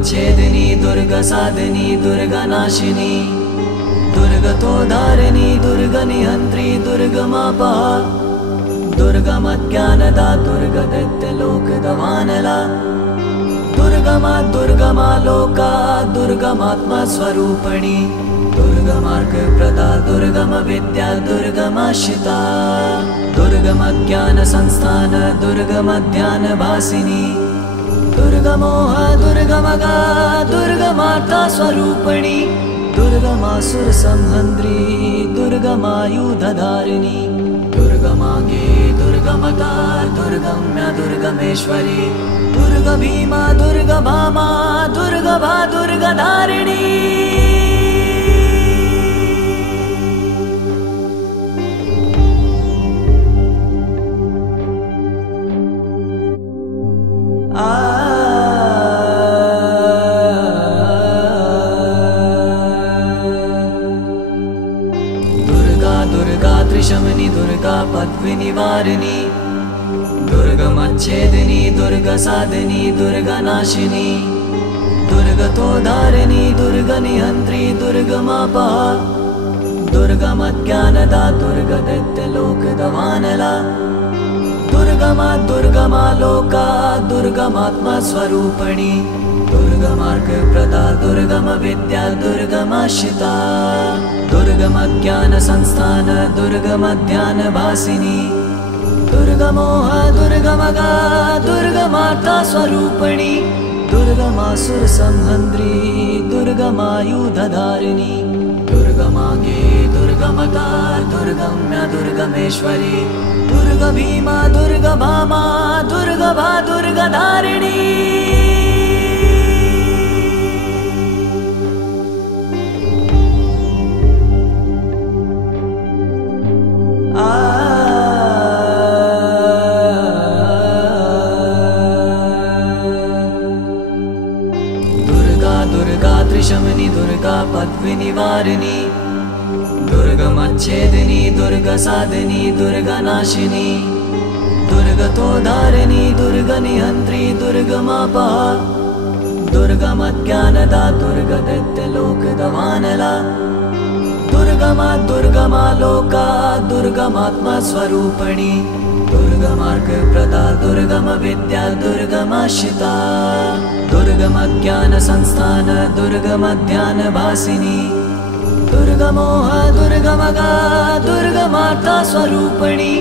दुर्गमच्छेदिनी दुर्गसाधिनी दुर्गनाशिनी दुर्गतोद्धारिणी दुर्गनिहन्त्री दुर्गमापः दुर्गमज्ञानदा दुर्गदैत्यलोकदवानला दुर्गमा दुर्गमा लोका दुर्गमात्मस्वरूपिणी दुर्गमार्गप्रदा दुर्गमविद्या दुर्गमाश्रिता दुर्गमज्ञानसंस्थान दुर्गमध्यानभासिनी दुर्गमोह दुर्गमगा दुर्गमाता स्वरूपिणी दुर्गमासुरसंहन्त्री दुर्गमायुधधारिणी दुर्गमागे दुर्गमता दुर्गम्या दुर्गमेश्वरी दुर्गभीमा दुर्गभामा दुर्गभा दुर्गधारिणी दुर्गा त्रिशमनी दुर्गा पद्विनिवारिणी दुर्गमच्छेदिनी दुर्गसाधिनी दुर्गनाशिनी दुर्गतोद्धारिणी दुर्गनिहन्त्री दुर्गमापः दुर्गमज्ञानदा दुर्गदैत्यलोकदवानला दुर्गमा दुर्गमा लोका दुर्गमात्मस्वरूपिणी दुर्गमार्गप्रदा दुर्गमविद्या दुर्गमाश्रिता दुर्गमज्ञानसंस्थान दुर्गमध्यानभासिनी दुर्गमोह दुर्गमगा दुर्गमाता स्वरूपिणी दुर्गमासुरसंहन्त्री दुर्गमायुधधारिणी दुर्गमागे दुर्गमता दुर्गम्या दुर्गमेश्वरी दुर्गभीमा दुर्गभामा दुर्गभा दुर्गधारिणी दुर्गा दुर्गा त्रिशमनी दुर्गा पद्विनिवारिणी दुर्गमच्छेदिनी दुर्गसाधिनी दुर्गनाशिनी दुर्गतोद्धारिणी दुर्गनिहन्त्री दुर्गमापः दुर्गमज्ञानदा दुर्गदैत्यलोकदवानला दुर्गमा दुर्गमा लोका दुर्गमात्मस्वरूपिणी दुर्गमार्गप्रदा दुर्गमविद्या दुर्गमाश्रिता दुर्गमज्ञानसंस्थान दुर्गमध्यानभासिनी दुर्गमोह दुर्गमगा दुर्गमाता स्वरूपिणी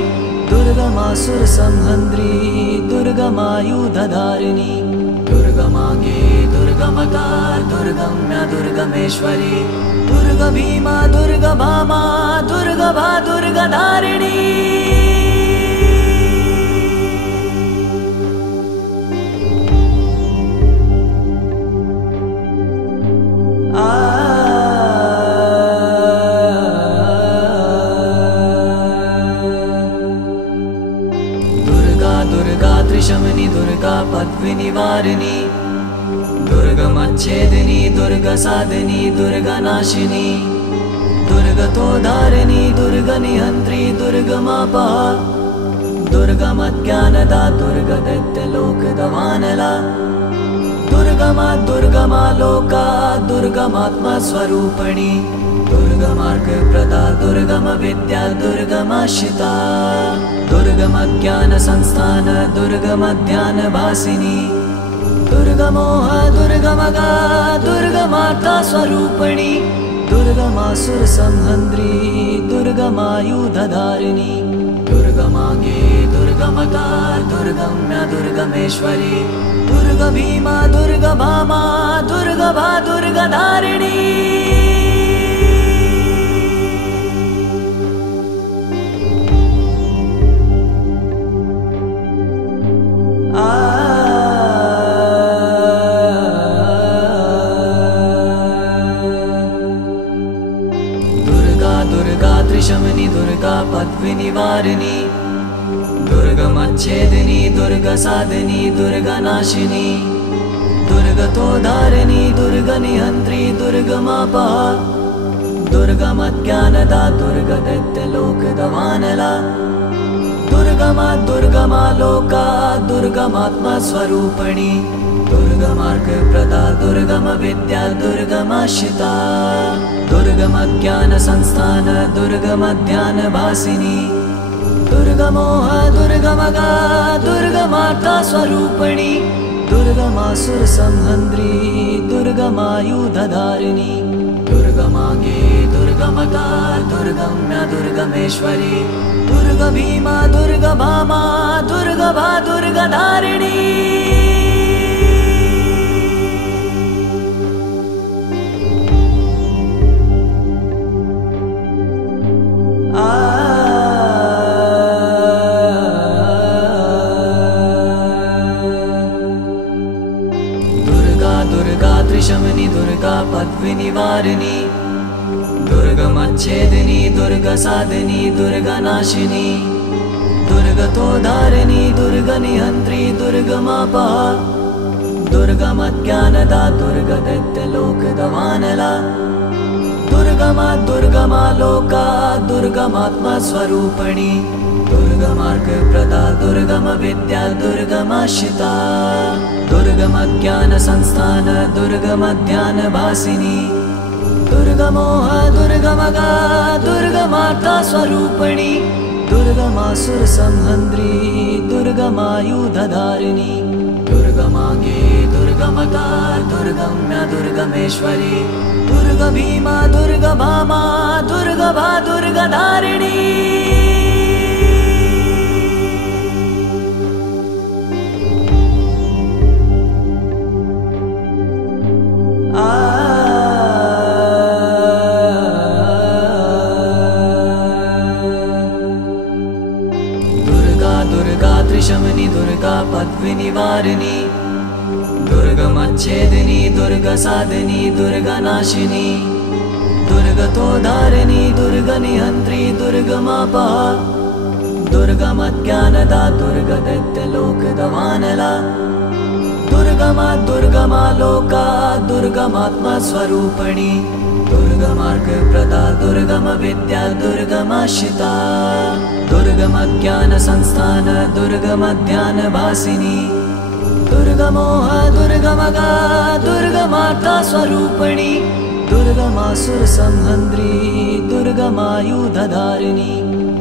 दुर्गमासुरसंहन्त्री दुर्गमायुधधारिणी दुर्गमागे दुर्गमता दुर्गम्या दुर्गमेश्वरी दुर्गभीमा दुर्गभामा दुर्गभा दुर्गधारिणी दुर्गा दुर्गा त्रिशमनी दुर्गा पद्विनिवारिणी दुर्गमच्छेदिनी दुर्गसाधिनी दुर्गनाशिनी दुर्गतोद्धारिणी दुर्गनिहन्त्री दुर्गमापः दुर्गमज्ञानदा दुर्गदैत्यलोकदवानला दुर्गमा दुर्गमा लोका दुर्गमात्मस्वरूपिणी दुर्गमार्गप्रदा दुर्गमविद्या दुर्गमाश्रिता दुर्गमज्ञानसंस्थान दुर्गमध्यानभासिनी दुर्गमोह दुर्गमगा दुर्गमाता स्वरूपिणी दुर्गमासुरसंहन्त्री दुर्गमायुधधारिणी दुर्गमागे दुर्गमता दुर्गम्या दुर्गमेश्वरी दुर्गभीमा दुर्गभामा दुर्गभा दुर्गधारिणी दुर्गा दुर्गा त्रिशमनी दुर्गा पद्विनिवारिणी दुर्गमच्छेदिनी दुर्गसाधिनी दुर्गनाशिनी दुर्गतोद्धारिणी दुर्गनिहन्त्री दुर्गमापः दुर्गमज्ञानदा दुर्गदैत्यलोकदवानला दुर्गमा दुर्गमा लोका दुर्गमात्मस्वरूपिणी दुर्गमार्गप्रदा दुर्गमविद्या दुर्गमाश्रिता दुर्गमज्ञानसंस्थान दुर्गमध्यानभासिनी दुर्गमोह दुर्गमगा दुर्गमाता स्वरूपिणी दुर्गमासुरसंहन्त्री दुर्गमायुधधारिणी दुर्गमागे दुर्गमता दुर्गम्या दुर्गमेश्वरी दुर्गभीमा दुर्गभामा दुर्गभा दुर्गधारिणी त्रिशमनी दुर्गा पद्विनिवारिणी दुर्गमच्छेदिनी दुर्गसाधिनी दुर्गनाशिनी दुर्गतोधारिणी दुर्गनिहन्त्री दुर्गमापहा दुर्गमज्ञानदा दुर्गदैत्यलोकदवानला दुर्गमा दुर्गमा लोका दुर्गमात्मस्वरूपिणी दुर्गमार्गप्रदा दुर्गमविद्या दुर्गमाश्रिता दुर्गमज्ञानसंस्थान दुर्गमध्यानभासिनी दुर्गमोह दुर्गमगा दुर्गमाता स्वरूपिणी दुर्गमासुरसंहन्त्री दुर्गमायुधधारिणी दुर्गमागे दुर्गमता दुर्गम्या दुर्गमेश्वरी दुर्गभीमा दुर्गभामा दुर्गभा दुर्गधारिणी त्रिशमनी दुर्गा पद्विनिवारिणी दुर्गमच्छेदिनी दुर्गसाधिनी दुर्गनाशिनी दुर्गतोधारिणी दुर्गनिहन्त्री दुर्गमापहा दुर्गमज्ञानदा दुर्गदैत्यलोकदवानला दुर्गमा दुर्गमा लोका दुर्गमात्मस्वरूपिणी दुर्गमार्गप्रदा दुर्गमविद्या दुर्गमाश्रिता दुर्गमज्ञानसंस्थान दुर्गमध्यानभासिनी दुर्गमोह दुर्गमगा दुर्गमाता स्वरूपिणी दुर्गमासुरसंहन्त्री दुर्गमायुधधारिणी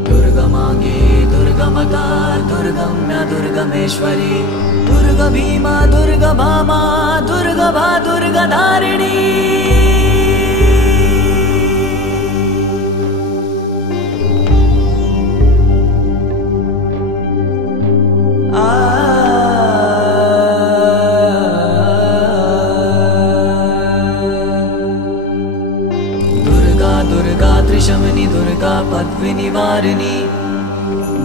दुर्गमागे दुर्गमता दुर्गम्या दुर्गमेश्वरी दुर्गभीमा दुर्गभामा दुर्गभा दुर्गधारिणी त्रिशमनी दुर्गा पद्विनिवारिणी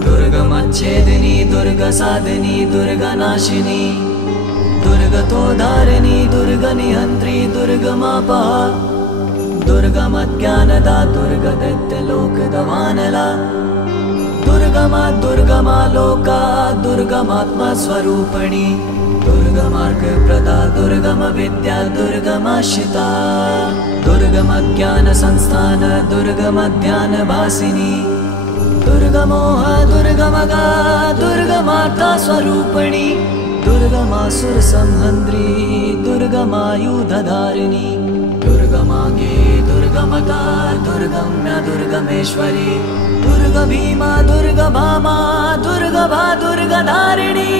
दुर्गमच्छेदिनी दुर्गसाधिनी दुर्गनाशिनी दुर्गतोधारिणी दुर्गनिहन्त्री दुर्गमापहा दुर्गमज्ञानदा दुर्गदैत्यलोकदवानला दुर्गमा दुर्गमा लोका दुर्गमात्मस्वरूपिणी दुर्गमार्गप्रदा दुर्गमविद्या दुर्गमाश्रिता दुर्गमज्ञानसंस्थान दुर्गमध्यानभासिनी दुर्गमोह दुर्गमगा दुर्गमाता स्वरूपिणी दुर्गमासुरसंहन्त्री दुर्गमायुधधारिणी दुर्गमागे दुर्गमता दुर्गम्या दुर्गमेश्वरी दुर्गभीमा दुर्गभामा दुर्गभा दुर्गधारिणी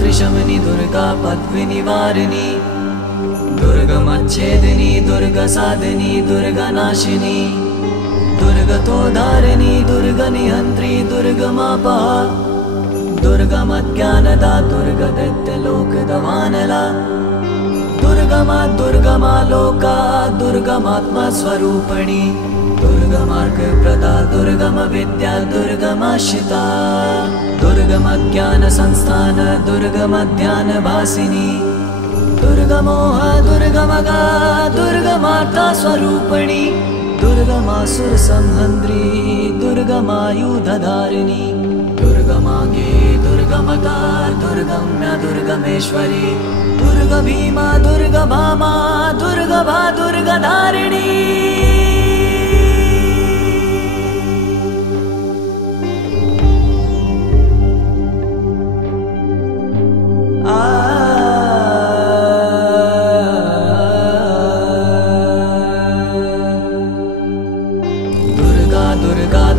त्रिशमनी दुर्गा पद्विनिवारिणी दुर्गमच्छेदिनी दुर्गसाधिनी दुर्गनाशिनी दुर्गतोधारिणी दुर्गनिहन्त्री दुर्गमापहा दुर्गमज्ञानदा दुर्गदैत्यलोकदवानला दुर्गमा दुर्गमा लोका दुर्गमात्मस्वरूपिणी दुर्गमार्गप्रदा दुर्गमविद्या दुर्गमाश्रिता दुर्गमज्ञानसंस्थान दुर्गमध्यानभासिनी दुर्गमोह दुर्गमगा दुर्गमाता स्वरूपिणी दुर्गमासुरसंहन्त्री दुर्गमायुधधारिणी दुर्ग दुर्गमांगे दुर्गमतार दुर्गम्या दुर्गमेश्वरी दुर्गभीमा दुर्गभामा दुर्गभा दुर्गधारिणी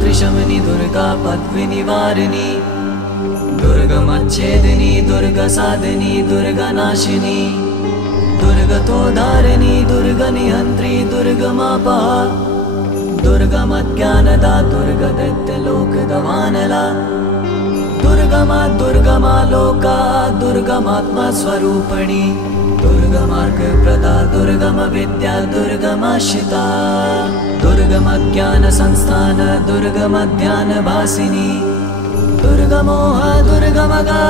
त्रिशमनी दुर्गा पद्विनिवारिणी दुर्गमच्छेदिनी दुर्गसाधिनी दुर्गनाशिनी दुर्गतोधारिणी दुर्गनिहन्त्री दुर्गमापहा दुर्गमज्ञानदा दुर्गदैत्यलोकदवानला दुर्गमा दुर्गमा लोका दुर्गमात्मस्वरूपिणी दुर्गमार्गप्रदा दुर्गमविद्या दुर्गमाश्रिता दुर्गमज्ञानसंस्थान दुर्गमध्यानभासिनी दुर्गमोह दुर्गमगा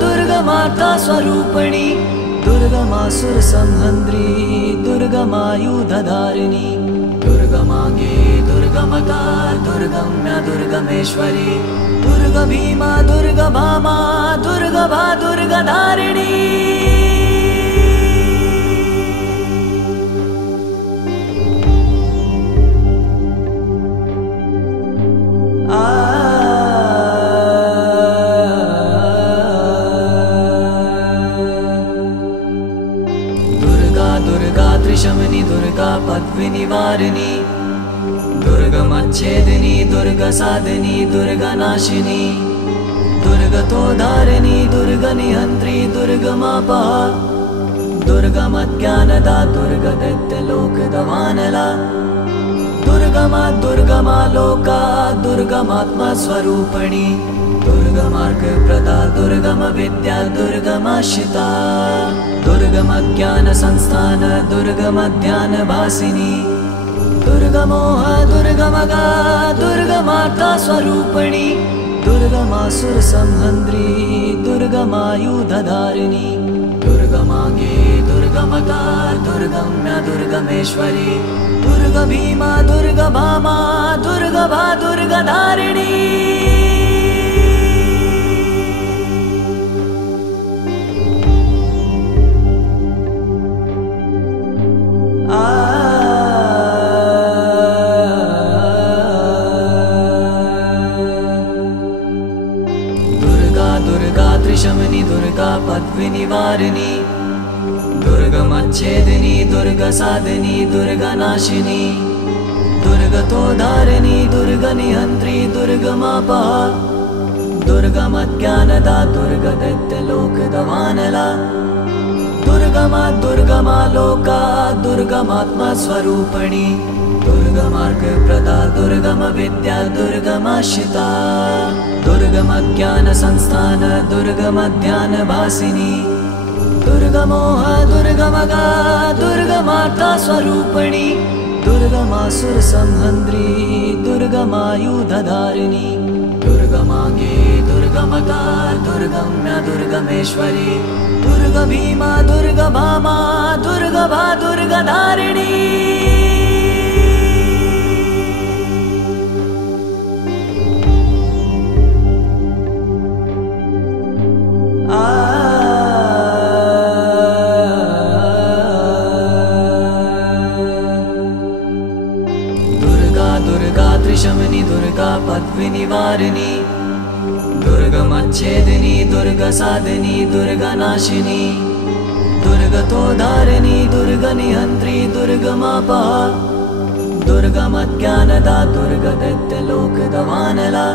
दुर्गमाता स्वरूपिणी दुर्गमासुरसंहन्त्री दुर्गमायुधधारिणी दुर्गमांगे दुर्गमता दुर्गम्या दुर्गमेश्वरी दुर्गभीमा दुर्गभामा दुर्गभा दुर्गधारिणी त्रिशमनी दुर्गा पद्विनिवारिणी दुर्गमच्छेदिनी दुर्गसाधिनी दुर्गनाशिनी दुर्गतोधारिणी दुर्गनिहन्त्री दुर्गमापहा दुर्गमज्ञानदा दुर्गदैत्यलोकदवानला दुर्गमा दुर्गमा लोका दुर्गमात्मस्वरूपिणी दुर्गमार्गप्रदा दुर्गमविद्या दुर्गमाश्रिता दुर्गमज्ञानसंस्थान दुर्गमध्यानभासिनी दुर्गमोह दुर्गमगा दुर्गमाता स्वरूपिणी दुर्गमासुरसंहन्त्री दुर्गमायुधधारिणी दुर्गमांगे दुर्गमता दुर्गम्या दुर्गमेश्वरी दुर्गभीमा दुर्गभामा दुर्गभा दुर्गधारिणी त्रिशमनी दुर्गा पद्विनिवारिणी दुर्गमच्छेदिनी दुर्गसाधिनी दुर्गनाशिनी दुर्गतोधारिणी दुर्गनिहन्त्री दुर्गमापहा दुर्गमज्ञानदा दुर्गदैत्यलोकदवानला दुर्गमा दुर्गमा लोका दुर्गमात्मस्वरूपिणी दुर्गमार्गप्रदा दुर्गमविद्या दुर्गमाश्रिता दुर्गमज्ञानसंस्थान दुर्गमध्यानभासिनी दुर्गमोह दुर्गमगा दुर्गमाता स्वरूपिणी दुर्गमासुरसंहन्त्री दुर्गमायुधधारिणी दुर्गमांगे दुर्गमता दुर्गम्या दुर्गमेश्वरी दुर्गभीमा दुर्गभामा दुर्गभा दुर्गधारिणी त्रिशमनी दुर्गा पद्विनिवारिणी दुर्गमच्छेदिनी दुर्गसाधिनी दुर्गनाशिनी दुर्गतोधारिणी दुर्गनिहन्त्री दुर्गमापहा दुर्गमज्ञानदा दुर्गदैत्यलोकदवानला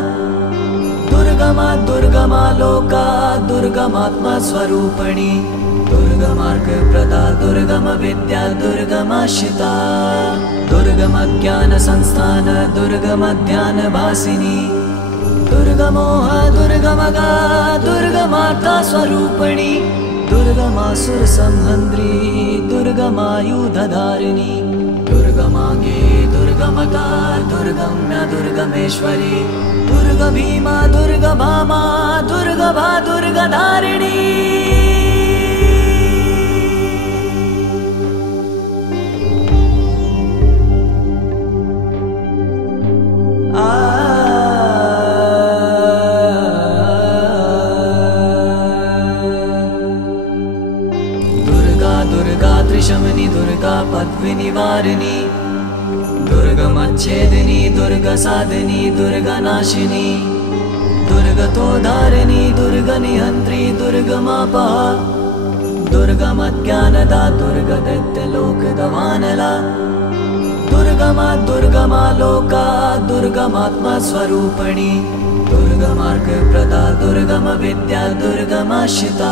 दुर्गमा दुर्गमा लोका दुर्गमात्मस्वरूपिणी दुर्गमार्गप्रदा दुर्गमविद्या दुर्गमाश्रिता दुर्गमज्ञानसंस्थान दुर्गमध्यानभासिनी दुर्गमोह दुर्गमगा दुर्गमाता स्वरूपिणी दुर्गमासुरसंहन्त्री दुर्गमायुधधारिणी दुर्गमांगे दुर्गमता दुर्गम्या दुर्गमेश्वरी दुर्गभीमा दुर्गभामा दुर्गभा दुर्गधारिणी दुर्गात्रिशमनि दुर्गा पद्विनिवारिणी दुर्गमच्छेदिनी दुर्गसाधिनी दुर्गनाशिनी दुर्गतोद्धारिणी दुर्गनिहन्त्री दुर्गमापहा दुर्गमज्ञानदा दुर्गदैत्यलोकदवानला दुर्गमा दुर्गमा लोका दुर्गमात्मस्वरूपिणी दुर्गमार्गप्रदा दुर्गमविद्या दुर्गमाश्रिता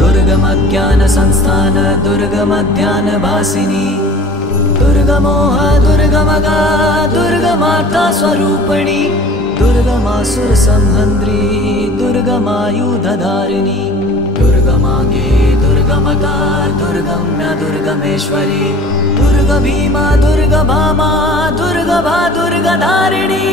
दुर्गमज्ञानसंस्थान दुर्गमध्यानभासिनी दुर्गमोह दुर्गमगा दुर्गमाता स्वरूपिणी दुर्गमासुरसंहन्त्री दुर्गमायुधधारिणी दुर्गमांगे दुर्गमता दुर्गम्या दुर्गमेश्वरी दुर्गभीमा दुर्गभामा दुर्गभा दुर्गधारिणी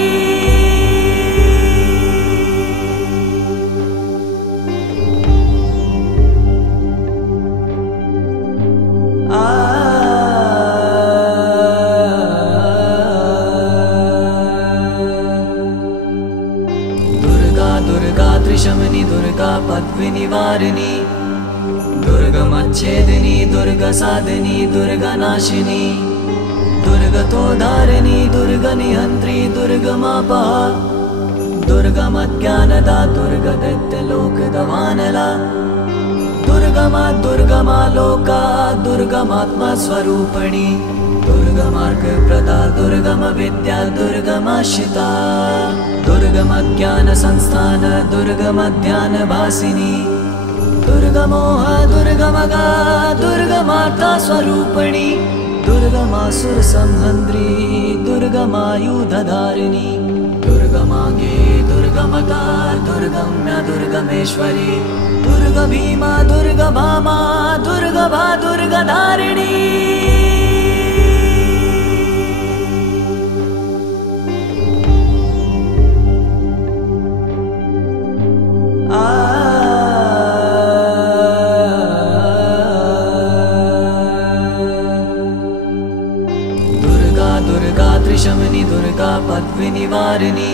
दुर्गात्रिशमनि दुर्गा पद्विनिवारिणी दुर्गमच्छेदिनी दुर्गसाधिनी दुर्गनाशिनी दुर्गतोद्धारिणी दुर्गनिहन्त्री दुर्गमापहा दुर्गमज्ञानदा दुर्गदैत्यलोकदवानला दुर्गमा दुर्गमा लोका दुर्गमात्मस्वरूपिणी दुर्गमार्गप्रदा दुर्गमविद्या दुर्गमाश्रिता दुर्गमज्ञानसंस्थान दुर्गमध्यानभासिनी दुर्गमोह दुर्गमगा दुर्गमाता स्वरूपिणी दुर्गमासुरसंहन्त्री दुर्गमायुधधारिणी दुर्गमांगे दुर्गमता दुर्गम्या दुर्गमेश्वरी दुर्गभीमा दुर्गभामा दुर्गभा दुर्गधारिणी दुर्गात्रिशमनि दुर्गा पद्विनिवारिणी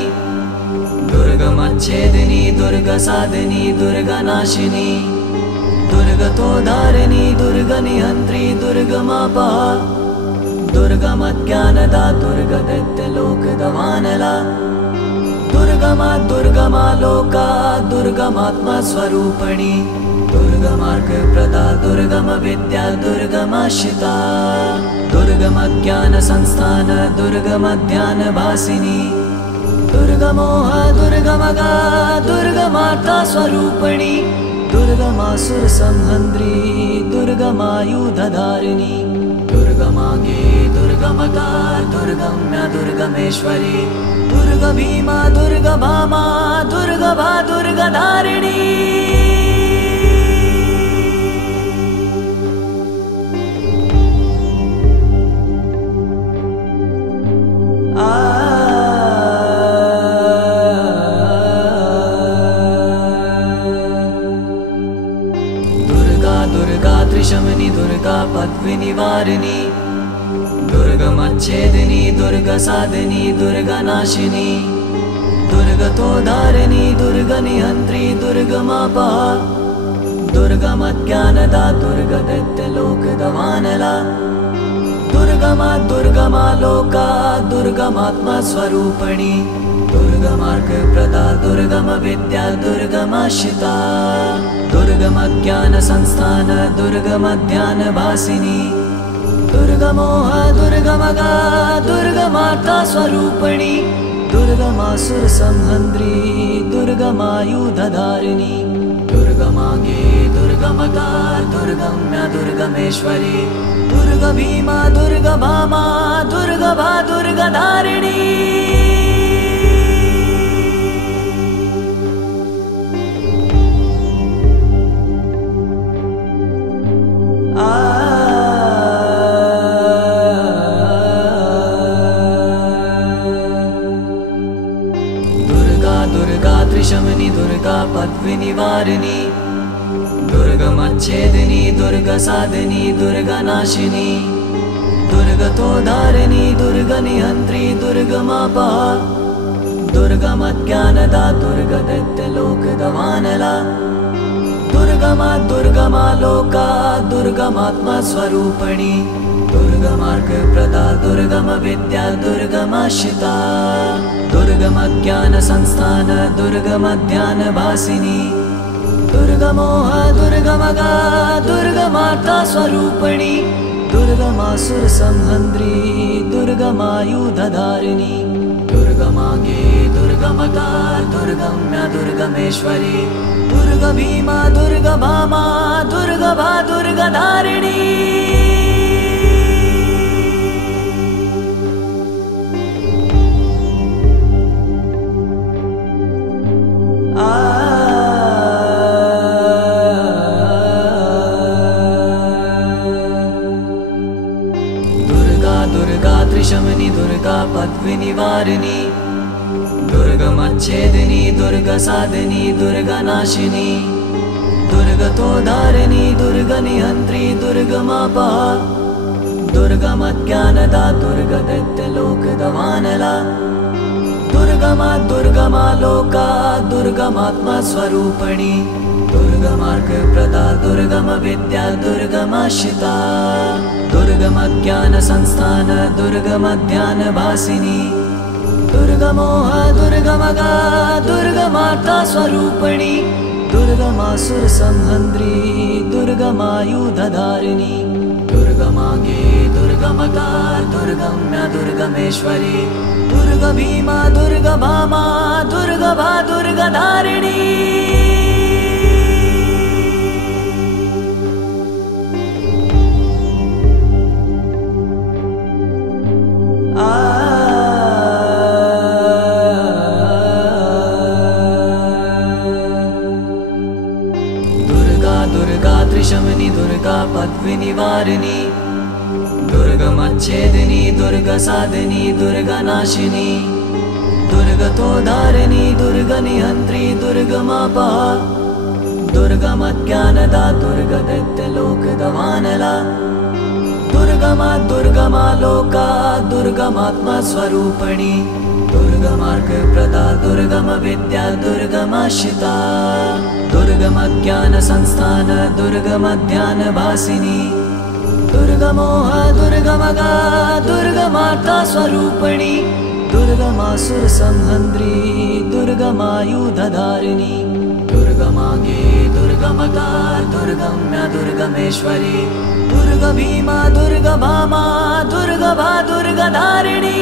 दुर्गमच्छेदिनी दुर्गसाधिनी दुर्गनाशिनी दुर्गतोद्धारिणी दुर्गनिहन्त्री दुर्गमापहा दुर्गमज्ञानदा दुर्गदैत्यलोकदवानला दुर्गमा दुर्गमा लोका दुर्गमात्मस्वरूपिणी दुर्गमार्गप्रदा दुर्गमविद्या दुर्गमाश्रिता दुर्गमज्ञानसंस्थान दुर्गमध्यानभासिनी दुर्गमोह दुर्गमगा दुर्गमाता स्वरूपिणी दुर्गमासुरसंहन्त्री दुर्गमायुधधारिणी दुर्गमांगे दुर्गमता दुर्गम्या दुर्गमेश्वरी दुर्गभीमा दुर्गभामा दुर्गभा दुर्गधारिणी दुर्गात्रिशमनि दुर्गा पद्विनिवारिणी दुर्गमच्छेदिनी दुर्गसाधिनी दुर्गनाशिनी दुर्गतोद्धारिणी दुर्गनिहन्त्री दुर्गमापहा दुर्गमज्ञानदा दुर्गदैत्यलोकदवानला दुर्गमा दुर्गमा लोका दुर्गमात्मस्वरूपिणी दुर्गमार्गप्रदा दुर्गमविद्या दुर्गमाश्रिता दुर्गमज्ञानसंस्थान दुर्गमध्यानभासिनी दुर्गमोह दुर्गमगा दुर्गमाता स्वरूपिणी दुर्गमासुरसंहन्त्री दुर्गमायुधधारिणी दुर्गमांगे दुर्गमता दुर्गम्या दुर्गमेश्वरी दुर्गभीमा दुर्गभामा दुर्गभा दुर्गधारिणी दुर्गात्रिशमनि दुर्गा पद्विनिवारिणी दुर्गमच्छेदिनी दुर्गसाधिनी दुर्गनाशिनी दुर्गतोद्धारिणी दुर्गनिहन्त्री दुर्गमापहा दुर्गमज्ञानदा दुर्गदैत्यलोकदवानला दुर्ग दुर्गमा दुर्गमा लोका दुर्गमात्मा स्वरूपिणी दुर्गमार्गप्रदा दुर्गम विद्या दुर्गमाश्रिता दुर्गम ज्ञान संस्थान दुर्गम ध्यान भासिनी दुर्गमोह दुर्गमगा दुर्गमाता स्वरूपिणी दुर्गमासुर संहन्द्री दुर्गमायुधधारिणी दुर्गमांगे दुर्गमता दुर्गम्या दुर्गमेश्वरी दुर्गभीमा दुर्गभामा दुर्गभा दुर्गधारिणी त्रिशमनी दुर्गा पद्विनिवारिणी दुर्गमच्छेदिनी दुर्गसाधिनी दुर्गनाशिनी दुर्गतोधारिणी दुर्गनिहन्त्री दुर्गमापहा दुर्गमज्ञानदा दुर्गदैत्यलोकदवानला दुर्गमा दुर्गमा लोका दुर्गमात्मा स्वरूपिणी दुर्गमार्गप्रदा दुर्गम विद्या दुर्गमाश्रिता दुर्गम ज्ञान संस्थान दुर्गम ध्यान भासिनी दुर्गमोह दुर्गमगा दुर्गमाता स्वरूपिणी दुर्गमासुर संहन्द्री दुर्गमायुधधारिणी दुर्गमांगे दुर्गमता दुर्गम्या दुर्गमेश्वरी दुर्गभीमा दुर्गभामा दुर्गभा दुर्गधारिणी त्रिशमनी दुर्गा पद्विनिवारिणी दुर्गमच्छेदिनी दुर्गसाधिनी दुर्गनाशिनी दुर्गतोधारिणी दुर्गनिहन्त्री दुर्गमापहा दुर्गमज्ञानदा दुर्गदैत्यलोकदवानला दुर्गमा दुर्गमा लोका दुर्गमात्मा स्वरूपिणी दुर्गमार्गप्रदा दुर्गम विद्या दुर्गमाश्रिता दुर्गम ज्ञान संस्थान दुर्गम ध्यान भासिनी दुर्गमोह दुर्गमगा दुर्गमाता स्वरूपिणी दुर्गमासुर संहन्द्री दुर्गमायुधधारिणी दुर्गमांगे दुर्गमता दुर्गम्या दुर्गमेश्वरी दुर्गभीमा दुर्गभामा दुर्गभा दुर्गधारिणी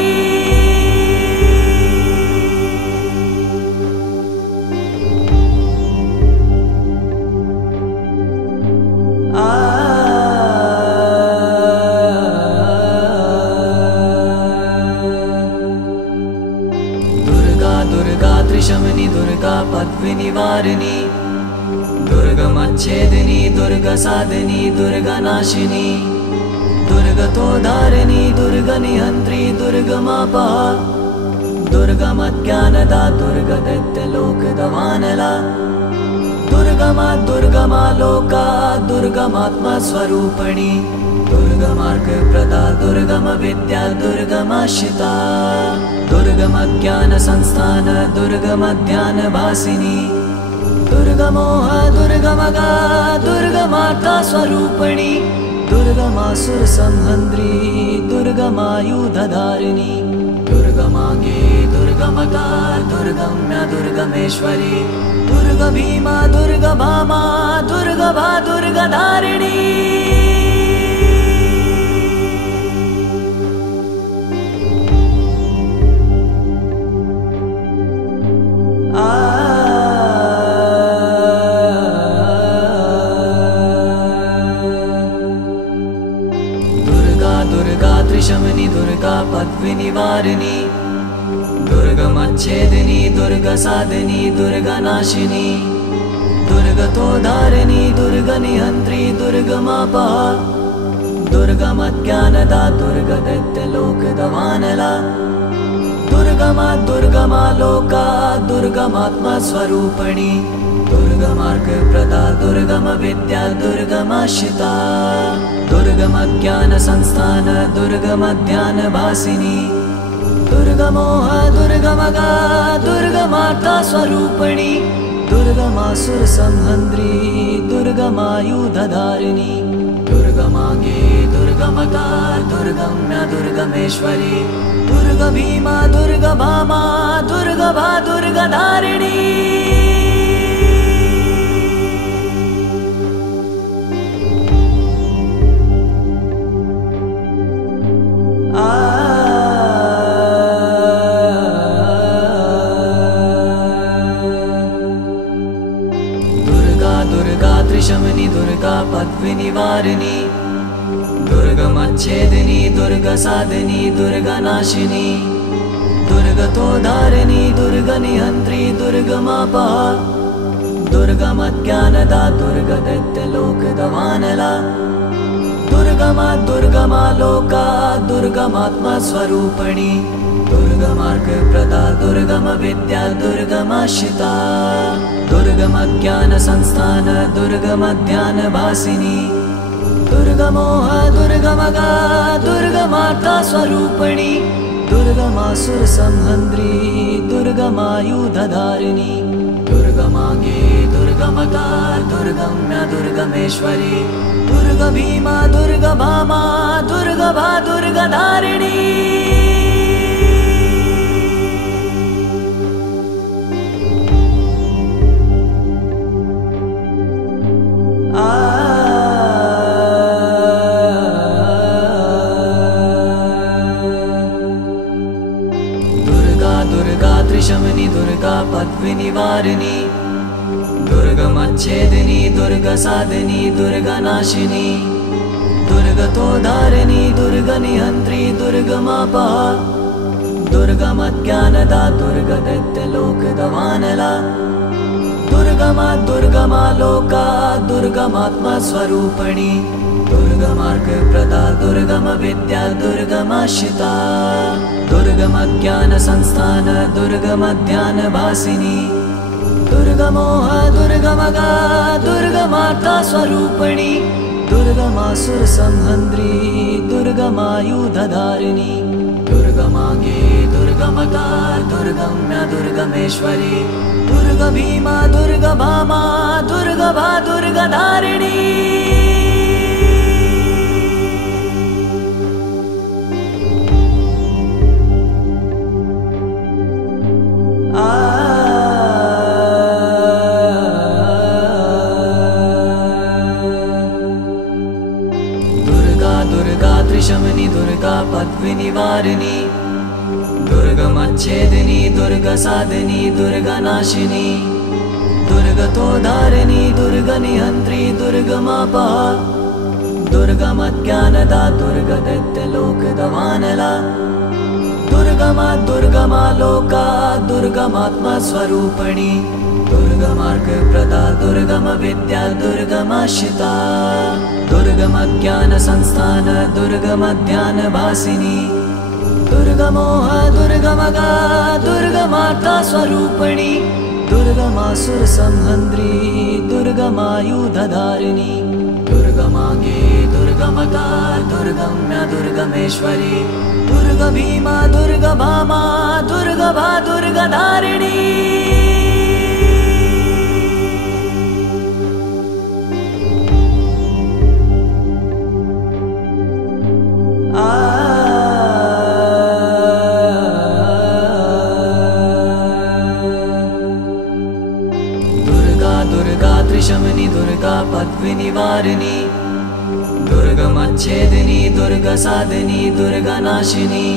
त्रिशमनी दुर्गा पद्विनिवारिणी दुर्गमच्छेदिनी दुर्गसाधिनी दुर्गनाशिनी दुर्गतोधारिणी दुर्गनिहन्त्री दुर्गमापहा दुर्गमज्ञानदा दुर्गदैत्यलोकदवानला दुर्गमा दुर्गमा लोका दुर्गमात्मा स्वरूपिणी दुर्गमार्गप्रदा दुर्गम विद्या दुर्गमाश्रिता दुर्गम ज्ञान संस्थान दुर्गम ध्यान भासिनी दुर्गमोह दुर्गमगा दुर्गमाता स्वरूपिणी दुर्गमासुर संहन्द्री दुर्गमायुधधारिणी दुर्गमांगे दुर्गमता दुर्गम्या दुर्गमेश्वरी दुर्गभीमा दुर्गभामा दुर्गभा दुर्गधारिणी त्रिशमनी दुर्गा पद्विनिवारिणी दुर्गमच्छेदिनी दुर्गसाधिनी दुर्गनाशिनी दुर्गतोधारिणी दुर्गनिहन्त्री दुर्गमापहा दुर्गमज्ञानदा दुर्गदैत्यलोकदवानला दुर्गमा दुर्गमा लोका दुर्गमात्मा स्वरूपिणी दुर्गमार्गप्रदा दुर्गम विद्या दुर्गमाश्रिता दुर्गम ज्ञान संस्थान दुर्गम ध्यान भासिनी दुर्गमोह दुर्गमगा दुर्गमाता स्वरूपिणी दुर्गमासुर संहन्त्री दुर्गमायुधधारिणी दुर्गमांगे दुर्गमता दुर्गम्या दुर्गमेश्वरी दुर्गभीमा दुर्गभामा दुर्गभा दुर्गधारिणी शमनी दुर्गा पद्विनिवारिणी दुर्गमच्छेदिनी दुर्गसाधिनी दुर्गनाशिनी दुर्गतोधारिणी दुर्गनिहन्त्री दुर्गमापहा दुर्गमज्ञानदा दुर्गदैत्यलोकदवानला दुर्गमा दुर्गमा लोका दुर्गमात्मा स्वरूपिणी दुर्गमार्गप्रदा दुर्गमविद्या दुर्गमाश्रिता दुर्गमज्ञानसंस्थान दुर्गमध्यानभासिनी दुर्गमोह दुर्गमगा दुर्गमाता स्वरूपिणी दुर्गमासुर संहन्त्री दुर्गमायुधधारिणी दुर्गमांगे दुर्गमता दुर्गम्या दुर्गमेश्वरी दुर्गभीमा दुर्गभामा दुर्गभा दुर्गधारिणी शमनी दुर्गा पद्विनिवारिणी दुर्गमच्छेदिनी दुर्गसाधिनी दुर्गनाशिनी दुर्गतोधारिणी दुर्गनिहन्त्री दुर्गमापहा दुर्गमज्ञानदा दुर्गदैत्यलोकदवानला दुर्गमा दुर्गमा लोका दुर्गमात्मा स्वरूपिणी दुर्गमार्गप्रदा दुर्गमविद्या दुर्गमाश्रिता दुर्गमज्ञानसंस्थान दुर्गमध्यानभासिनी दुर्गमोह दुर्गमगा दुर्गमाता स्वरूपिणी दुर्गमासुर संहन्त्री दुर्गमायुधधारिणी दुर्गमांगे दुर्गमता दुर्गम्या दुर्गमेश्वरी दुर्गभीमा दुर्गभामा दुर्गभा दुर्गधारिणी शमनी दुर्गा पद्विनिवारिणी दुर्गमच्छेदिनी दुर्गसाधिनी दुर्गनाशिनी दुर्गतोधारिणी दुर्गनिहन्त्री दुर्गमापहा दुर्गमज्ञानदा दुर्गदैत्यलोकदवानला दुर्गमा दुर्गमा लोका दुर्गमात्मा स्वरूपिणी दुर्गमार्गप्रदा दुर्गमविद्या दुर्गमाश्रिता दुर्गमज्ञानसंस्थान दुर्गमध्यानभासिनी दुर्गमोह दुर्गमगा दुर्गमाता स्वरूपिणी दुर्गमासुर संहन्त्री दुर्गमायुधधारिणी दुर्गमांगे दुर्गमता दुर्गम्या दुर्गमेश्वरी दुर्गभीमा दुर्गभामा दुर्गभा दुर्गधारिणी शमनी दुर्गा पद्विनिवारिणी दुर्गमच्छेदिनी दुर्गसाधिनी दुर्गनाशिनी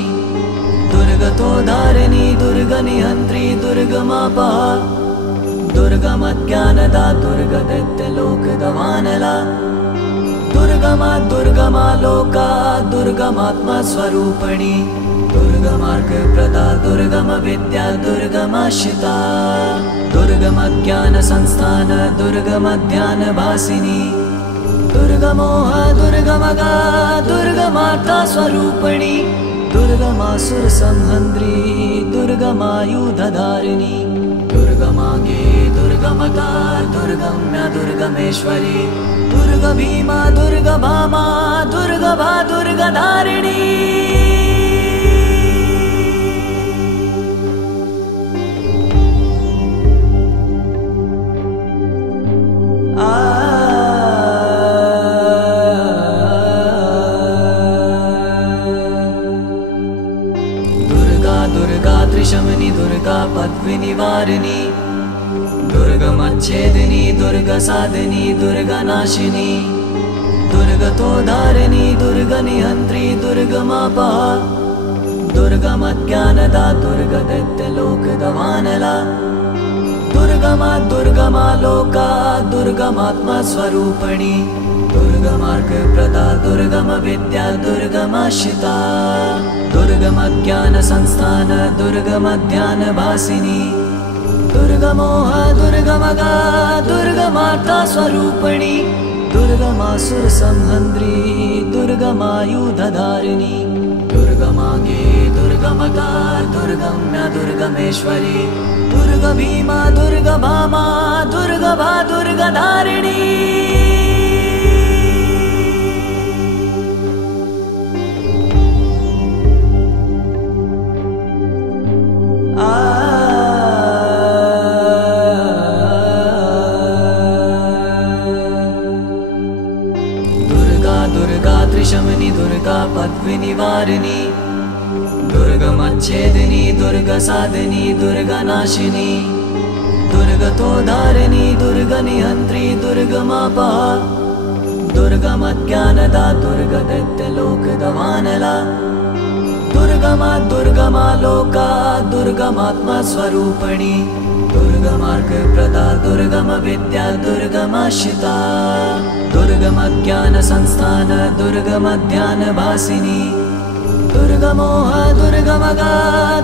दुर्गतोधारिणी दुर्गनिहन्त्री दुर्गमापहा दुर्गमज्ञानदा दुर्गदैत्यलोकदवानला दुर्गमा दुर्गमा लोका दुर्गमात्मा स्वरूपिणी दुर्गमार्गप्रदा दुर्गमविद्या दुर्गमाश्रिता दुर्गमज्ञानसंस्थान दुर्गमध्यानभासिनी दुर्गमोह दुर्गमगा दुर्गमाता स्वरूपिणी दुर्गमासुर संहन्त्री दुर्गमायुधधारिणी दुर्गमांगे दुर्गमता दुर्गम्या दुर्गमेश्वरी दुर्गभीमा दुर्गभामा दुर्गभा दुर्गधारिणी दुर्गसादिनी दुर्गनाशिनी दुर्गतोधारिणी दुर्गनिहन्त्री दुर्गमापा दुर्गमज्ञानदा दुर्गदैत्यलोकदवानला दुर्गमा दुर्गमा लोका दुर्गमात्मस्वरूपिणी दुर्गमार्गप्रदा दुर्गमविद्या दुर्गमाश्रिता दुर्गमज्ञानसंस्थान दुर्गमध्यानभासिनी दुर्गमोह दुर्गमगा दुर्गमाता स्वरूपिणी दुर्गमासुरसंहन्त्री दुर्गमायुधधारिणी दुर्गमागे दुर्गमता दुर्गम्या दुर्गमेश्वरी दुर्गभीमा दुर्गभामा दुर्गभा दुर्गधारिणी शमनी दुर्गा पद्विनिवारिणी दुर्गमच्छेदिनी दुर्गसादिनी दुर्गनाशिनी दुर्गतोधारिणी दुर्गनिहन्त्री दुर्गमापा दुर्गमज्ञानदा दुर्गदैत्यलोकदवानला दुर्गमा दुर्गमा लोका दुर्गमात्मस्वरूपिणी दुर्गमार्गप्रदा दुर्गमविद्या दुर्गमाश्रिता दुर्गमज्ञानसंस्थान दुर्गमध्यानभासिनी दुर्गमोह दुर्गमगा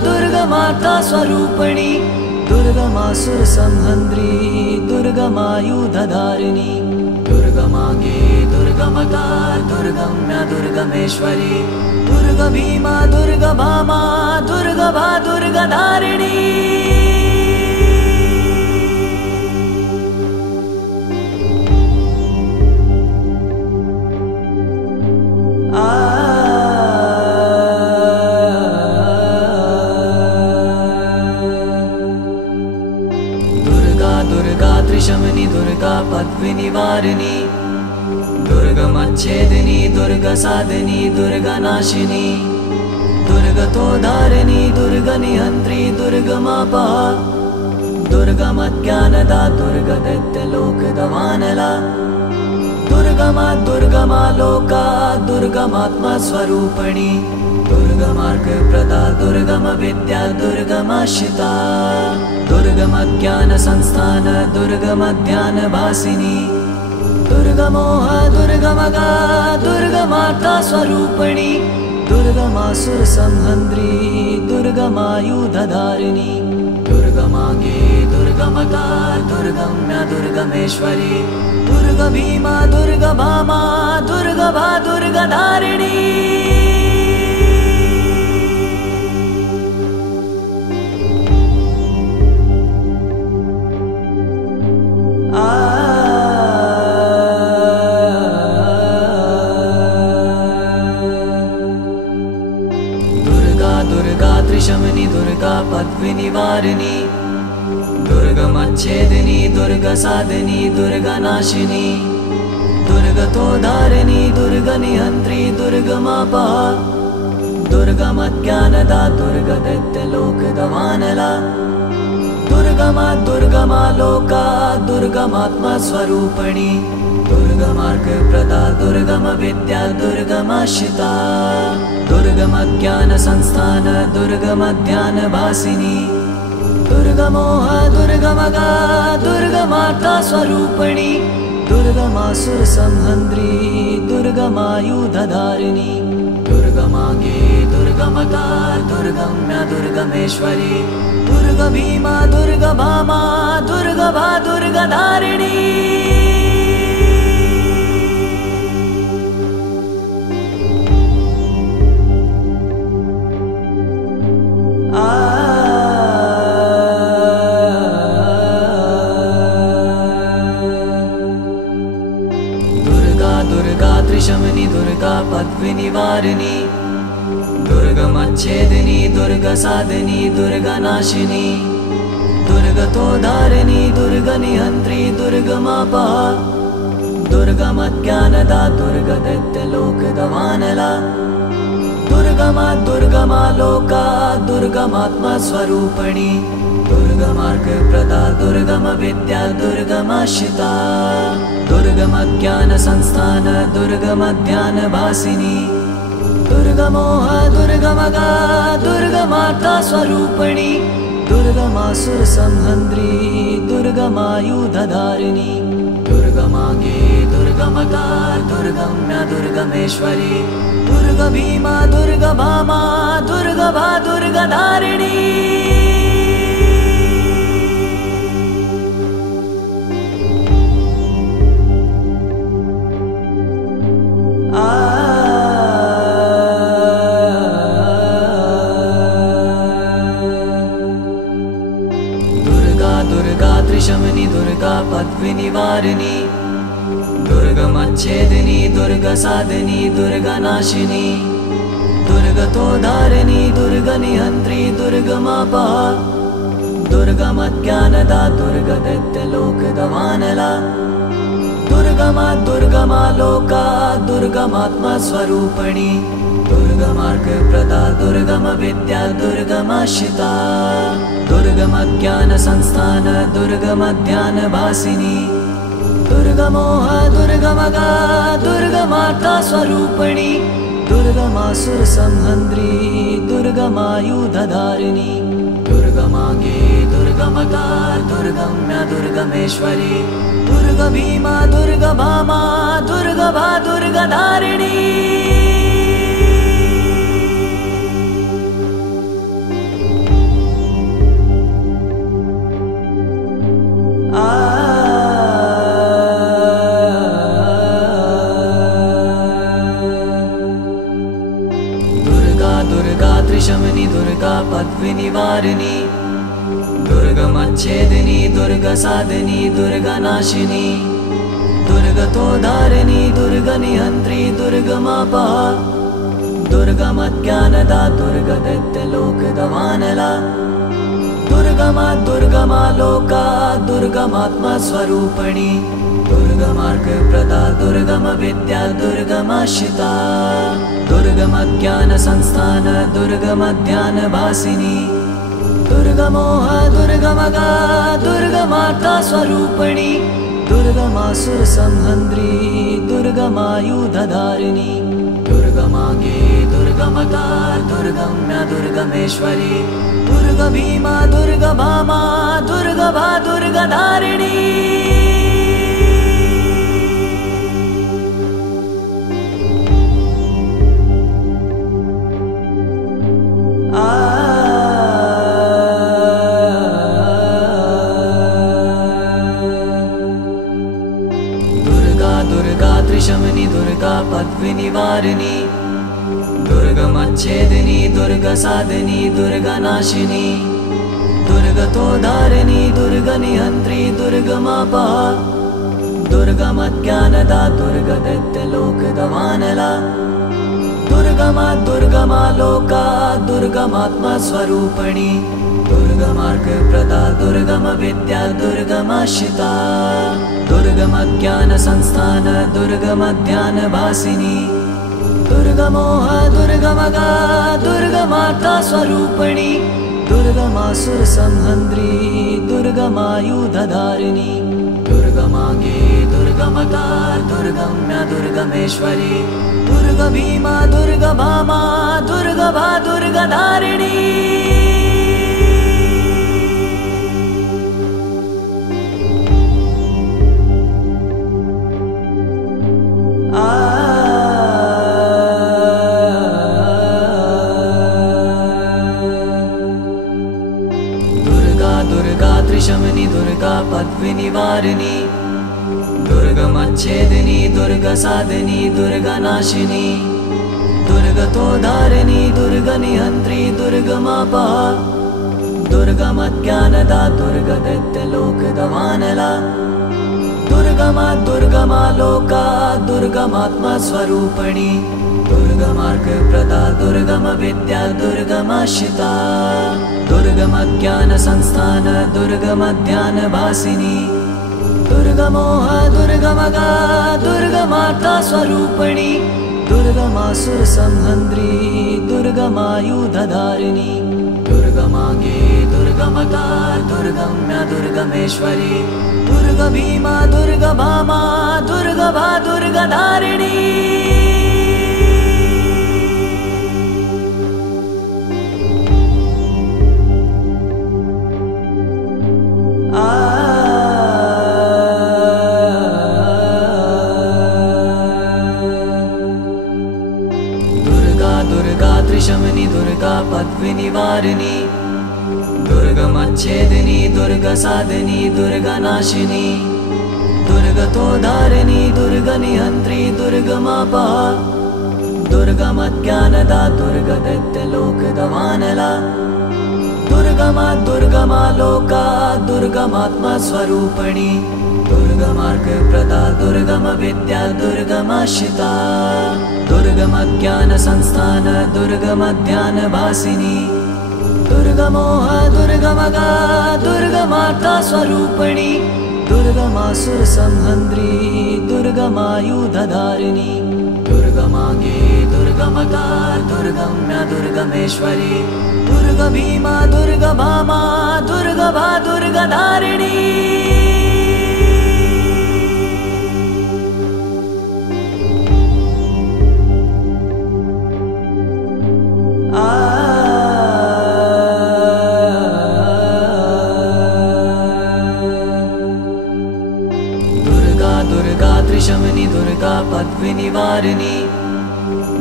दुर्गमाता स्वरूपिणी दुर्गमासुरसंहन्त्री दुर्गमायुधधारिणी दुर्गमागे दुर्गमता दुर्गम्या दुर्गमेश्वरी दुर्गभीमा दुर्गभामा दुर्गभा दुर्गधारिणी शमनी दुर्गा पद्विनिवारिणी दुर्गमच्छेदिनी दुर्गसादिनी दुर्गनाशिनी दुर्गतोधारिणी दुर्गनिहन्त्री दुर्गमापा दुर्गमज्ञानदा दुर्गदैत्यलोकदवानला दुर्गमा दुर्गमा लोका दुर्गमात्मस्वरूपिणी दुर्गमार्गप्रदा दुर्गमविद्या दुर्गमाश्रिता दुर्गमज्ञानसंस्थान दुर्गमध्यानभासिनी दुर्गमोह दुर्गमगा दुर्गमाता स्वरूपिणी दुर्गमासुरसंहन्त्री दुर्गमायुधधारिणी दुर्गमागे दुर्गमता दुर्गम्या दुर्गमेश्वरी दुर्गभीमा दुर्गभामा दुर्गभा दुर्गधारिणी शमनी दुर्गा पद्विनिवारिणी दुर्गमच्छेदिनी दुर्गसादिनी दुर्गनाशिनी दुर्गतोधारिणी दुर्गनिहन्त्री दुर्गमापा दुर्गमज्ञानदा दुर्गदैत्यलोकदवानला दुर्गमा दुर्गमा लोका दुर्गमात्मस्वरूपिणी दुर्गमार्गप्रदा दुर्गमविद्या दुर्गमाश्रिता दुर्गमज्ञानसंस्थान दुर्गमध्यानभासिनी दुर्गमोह दुर्गमगा दुर्गमाता स्वरूपिणी दुर्गमासुरसंहन्त्री दुर्गमायुधधारिणी दुर्गमागे दुर्गमता दुर्गम्या दुर्गमेश्वरी दुर्गभीमा दुर्गभामा दुर्गभा दुर्गधारिणी शमनी दुर्गा पद्विनिवारिणी दुर्गमच्छेदिनी दुर्गसादिनी दुर्गनाशिनी दुर्गतोधारिणी दुर्गनिहन्त्री दुर्गमापा दुर्गमज्ञानदा दुर्गदैत्यलोकदवानला दुर्गमा दुर्गमा लोका दुर्गमात्मस्वरूपिणी दुर्गमार्गप्रदा दुर्गमविद्या दुर्गमाश्रिता दुर्गमज्ञानसंस्थान दुर्गमध्यानभासिनी दुर्गमोह दुर्गमगा दुर्गमाता स्वरूपिणी दुर्गमासुरसंहन्त्री दुर्गमायुधधारिणी दुर्गमागे दुर्गमता दुर्गम्या दुर्गमेश्वरी दुर्गभीमा दुर्गभामा दुर्गभा दुर्गधारिणी त्रिशमनी दुर्गा पद्विनिवारिणी दुर्गमच्छेदिनी दुर्गसाधिनी दुर्गनाशिनी दुर्गतोधारिणी दुर्गनिहन्त्री दुर्गमापा दुर्गमज्ञानदा दुर्गदैत्यलोकदवानला दुर्गमा दुर्गमा लोका दुर्गमात्मस्वरूपिणी दुर्गमार्गप्रदा दुर्गमविद्या दुर्गमाश्रिता दुर्गमज्ञानसंस्थान दुर्गमध्यानभासिनी दुर्गमोह दुर्गमगा दुर्गमाता स्वरूपिणी दुर्गमासुरसंहन्त्री दुर्गमायुधधारिणी दुर्गमागे दुर्गमता दुर्गम्या दुर्गमेश्वरी दुर्गभीमा दुर्गभामा दुर्गभा दुर्गधारिणी त्रिशमनी दुर्गा पद्विनिवारिणी दुर्गमच्छेदिनी दुर्गसाधिनी दुर्गनाशिनी दुर्गतोधारिणी दुर्गनिहन्त्री दुर्गमापा दुर्गमज्ञानदा दुर्गदैत्यलोकदवानला दुर्गमा दुर्गमा लोका दुर्गमात्मस्वरूपिणी दुर्गमार्गप्रदा दुर्गमविद्या दुर्गमाश्रिता दुर्गमज्ञानसंस्थान दुर्गमध्यानभासिनी दुर्गमोह दुर्गमगा दुर्गमाता स्वरूपिणी दुर्गमासुरसंहन्त्री दुर्गमायुधधारिणी दुर्गमागे दुर्गमता दुर्गम्या दुर्गमेश्वरी दुर्गभीमा दुर्गभामा दुर्गभा दुर्गधारिणी त्रिशमनी दुर्गा पद्विनिवारिणी दुर्गमच्छेदिनी दुर्गसाधिनी दुर्गनाशिनी दुर्गतोधारिणी दुर्गनिहन्त्री दुर्गमापा दुर्गमज्ञानदा दुर्गदैत्यलोकदवानला दुर्गमा दुर्गमा लोका दुर्गमात्मस्वरूपिणी दुर्गमार्गप्रदा दुर्गमविद्या दुर्गमाश्रिता दुर्गमज्ञानसंस्थान दुर्गमध्यानभासिनी दुर्गमोह दुर्गमगा दुर्गमाता स्वरूपिणी दुर्गमासुरसंहन्त्री दुर्गमायुधधारिणी दुर्गमागे दुर्गमता दुर्गम्या दुर्गमेश्वरी दुर्गभीमा दुर्गभामा दुर्गभा दुर्गधारिणी त्रिशमनी दुर्गा पद्विनिवारिणी दुर्गमच्छेदिनी दुर्गसाधिनी दुर्गनाशिनी दुर्गतोधारिणी दुर्गनिहन्त्री दुर्गमापा दुर्गमज्ञानदा दुर्गदैत्यलोकदवानला दुर्गमा दुर्गमा लोका दुर्गमात्मस्वरूपिणी दुर्गमार्गप्रदा दुर्गमविद्या दुर्गमाश्रिता दुर्गमज्ञानसंस्थान दुर्गमध्यानभासिनी दुर्गमोह दुर्गमगा दुर्गमाता स्वरूपिणी दुर्गमासुरसंहन्त्री दुर्गमायुधधारिणी दुर्ग दुर्गमांगे दुर्गमता दुर्गम्या दुर्गमेश्वरी दुर्गभीमा दुर्गभामा दुर्गभा दुर्गधारिणी त्रिशमनी दुर्गा पद्विनिवारिणी दुर्गमच्छेदिनी दुर्गसाधिनी दुर्गनाशिनी दुर्गतोधारिणी दुर्गनिहन्त्री दुर्गमापहा दुर्गमज्ञानदा दुर्गदैत्यलोकदवानला दुर्गमा दुर्गमा लोका दुर्गमात्मस्वरूपिणी दुर्गमार्गप्रदा दुर्गमविद्या दुर्गमाश्रिता दुर्गमज्ञानसंस्थान दुर्गमध्यानभासिनी दुर्गमोह दुर्गमगा दुर्गमाता स्वरूपिणी दुर्गमासुरसंहन्त्री दुर्गमायुधधारिणी दुर्गमांगे दुर्गमता दुर्गम्या दुर्गमेश्वरी दुर्गभीमा दुर्गभामा दुर्गभा दुर्गधारिणी त्रिशमनी दुर्गा पद्विनिवारिणी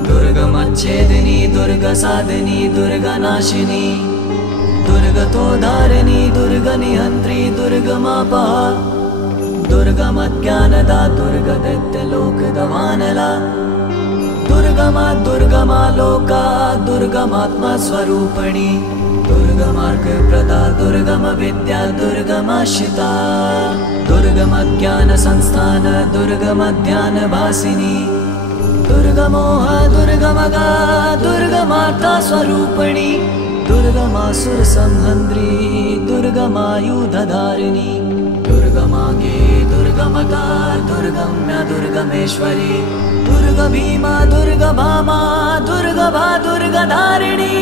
दुर्गमच्छेदिनी दुर्गसाधिनी दुर्गनाशिनी दुर्गतोधारिणी दुर्गनिहन्त्री दुर्गमापहा दुर्गमज्ञानदा दुर्गदैत्यलोकदवानला दुर्गमा दुर्गमा लोका दुर्गमात्मस्वरूपिणी दुर्गमार्गप्रदा दुर्गमविद्या दुर्गमाश्रिता दुर्गमज्ञानसंस्थान दुर्गमध्यानभासिनी दुर्गमोह दुर्गमगा दुर्गमाता स्वरूपिणी दुर्गमासुरसंहन्त्री दुर्गमायुधधारिणी दुर्गमांगे दुर्गमता दुर्गम्या दुर्गमेश्वरी दुर्गभीमा दुर्गभामा दुर्गभा दुर्गधारिणी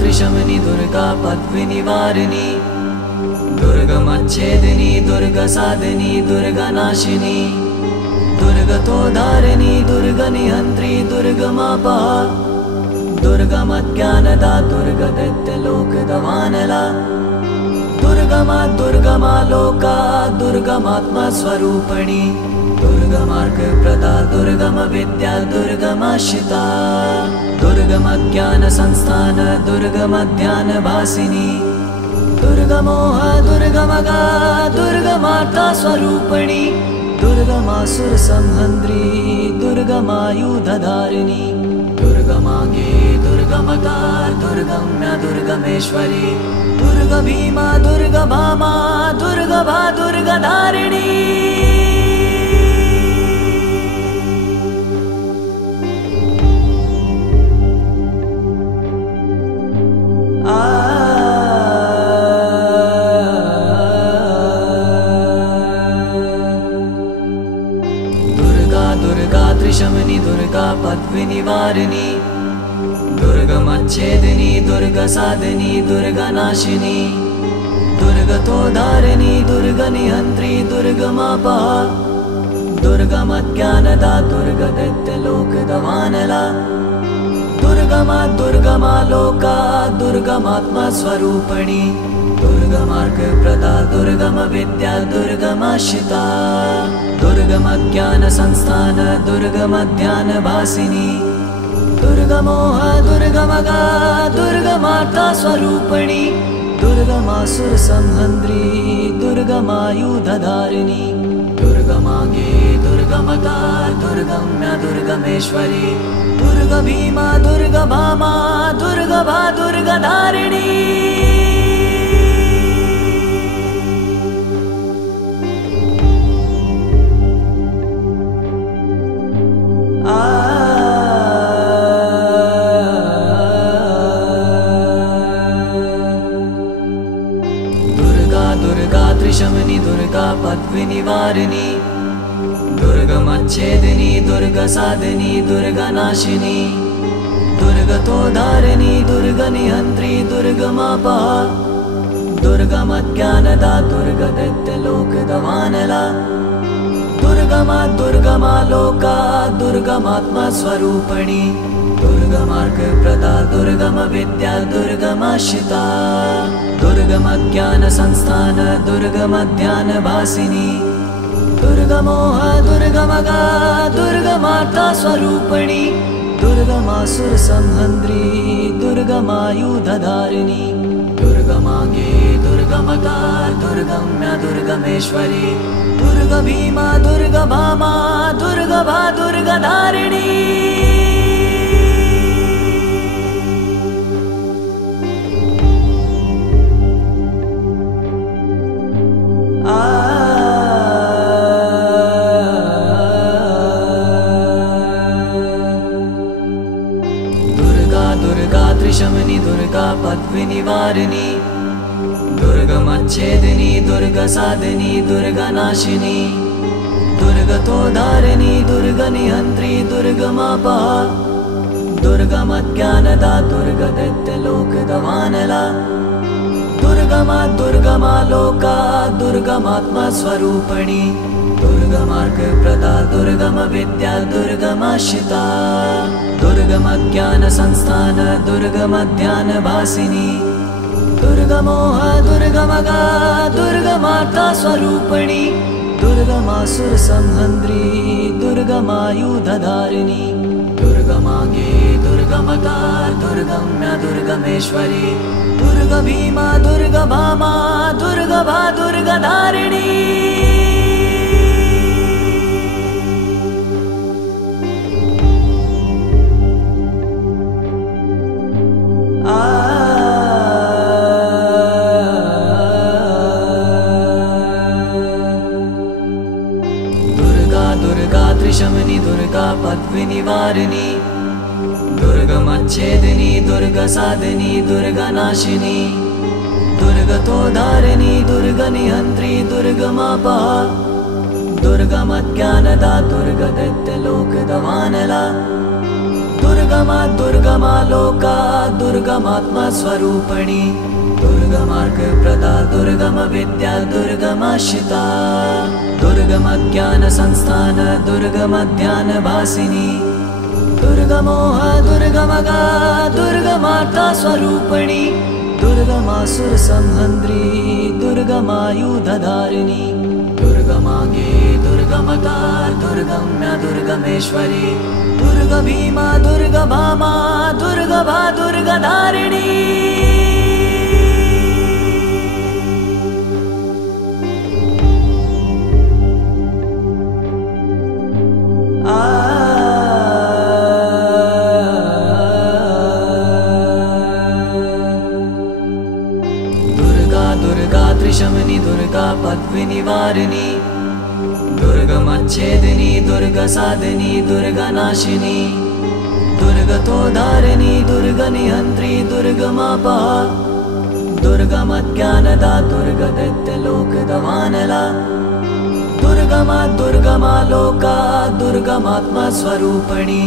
त्रिशमनी दुर्गा पद्विनिवारिणी दुर्गमच्छेदिनी दुर्गसाधिनी दुर्गनाशिनी दुर्गतोधारिणी दुर्गनिहन्त्री दुर्गमापहा दुर्गमज्ञानदा दुर्गदैत्यलोकदवानला दुर्गमा दुर्गमा लोका दुर्गमात्मस्वरूपिणी दुर्गमार्गप्रदा दुर्गमविद्या दुर्गमाश्रिता दुर्गमज्ञानसंस्थान दुर्गमध्यानभासिनी दुर्गमोह दुर्गमगा दुर्गमाता स्वरूपिणी दुर्गमासुरसंहन्त्री दुर्गमायुधधारिणी दुर्गमांगे दुर्गमता दुर्गम्या दुर्गमेश्वरी दुर्गभीमा दुर्गभामा दुर्गभा दुर्गधारिणी त्रिशमनी दुर्गा पद्विनिवारिणी दुर्गमच्छेदिनी दुर्गसाधिनी दुर्गनाशिनी दुर्गतोधारिणी दुर्गनिहन्त्री दुर्गमापहा दुर्गमज्ञानदा दुर्गदैत्यलोकदवानला दुर्गमा दुर्गमा लोका दुर्गमात्मस्वरूपिणी दुर्गमार्गप्रदा दुर्गमविद्या दुर्गमाश्रिता दुर्गमज्ञानसंस्थान दुर्गमध्यानभासिनी दुर्गमोह दुर्गमगा दुर्गमाता स्वरूपिणी दुर्गमासुरसंहन्त्री दुर्गमायुधधारिणी दुर्गमांगे दुर्गमता दुर्गम्या दुर्गमेश्वरी दुर्गभीमा दुर्गभामा दुर्गभा दुर्गधारिणी दुर्गमच्छेदिनी दुर्गसादिनी दुर्गनाशिनी दुर्गतोद्धारिणी दुर्गनिहन्त्री दुर्गमापहा दुर्गमज्ञानदा दुर्गदैत्यलोकदवानला दुर्गमा दुर्गमा लोका दुर्गमात्मस्वरूपिणी दुर्गमार्गप्रदा दुर्गमविद्या दुर्गमाश्रिता दुर्गमज्ञानसंस्थान दुर्गमध्यानभासिनी दुर्गमोह दुर्गमगा दुर्गमाता स्वरूपिणी दुर्गमासुरसंहन्त्री दुर्गमायुधधारिणी दुर्गमांगे दुर्गमता दुर्गम्या दुर्गमेश्वरी दुर्गभीमा दुर्गभामा दुर्गभा दुर्गधारिणी शमनी दुर्गा पद्विनिवारिणी दुर्गमच्छेदिनी दुर्गसादिनी दुर्गनाशिनी दुर्गतोद्धारिणी दुर्गनिहन्त्री दुर्गमापहा दुर्गमज्ञानदा दुर्गदैत्यलोकदवानला दुर्गमा दुर्गमा लोका दुर्गमात्मस्वरूपिणी दुर्गमार्गप्रदा दुर्गमविद्या दुर्गमाश्रिता दुर्गमज्ञानसंस्थान दुर्गमध्यानभासिनी दुर्गमोह दुर्गमगा दुर्गमाता स्वरूपिणी दुर्गमासुरसंहन्त्री दुर्गमायुधधारिणी दुर्गमांगे दुर्गमता दुर्गम्या दुर्गमेश्वरी दुर्गभीमा दुर्गभामा दुर्गभा दुर्गधारिणी शमनी दुर्गा पद्विनिवारिणी दुर्गमच्छेदिनी दुर्गसादिनी दुर्गनाशिनी दुर्गतोद्धारिणी दुर्गनिहन्त्री दुर्गमापहा दुर्गमज्ञानदा दुर्गदैत्यलोकदवानला दुर्गमा दुर्गमा लोका दुर्गमात्मस्वरूपिणी दुर्गमार्गप्रदा दुर्गमविद्या दुर्गमाश्रिता दुर्गमज्ञानसंस्थान दुर्गमध्यानभासिनी दुर्गमोह दुर्गमगा दुर्गमाता स्वरूपिणी दुर्गमासुरसंहन्त्री दुर्गमायुधधारिणी दुर्गमांगे दुर्गमता दुर्गम्या दुर्गमेश्वरी दुर्गभीमा दुर्गभामा दुर्गभा दुर्गधारिणी शमनी दुर्गा पद्विनिवारिणी दुर्गमच्छेदिनी दुर्गसादिनी दुर्गनाशिनी दुर्गतोद्धारिणी दुर्गनिहन्त्री दुर्गमापहा दुर्गमज्ञानदा दुर्गदैत्यलोकदवानला दुर्गमा दुर्गमा लोका दुर्गमात्मस्वरूपिणी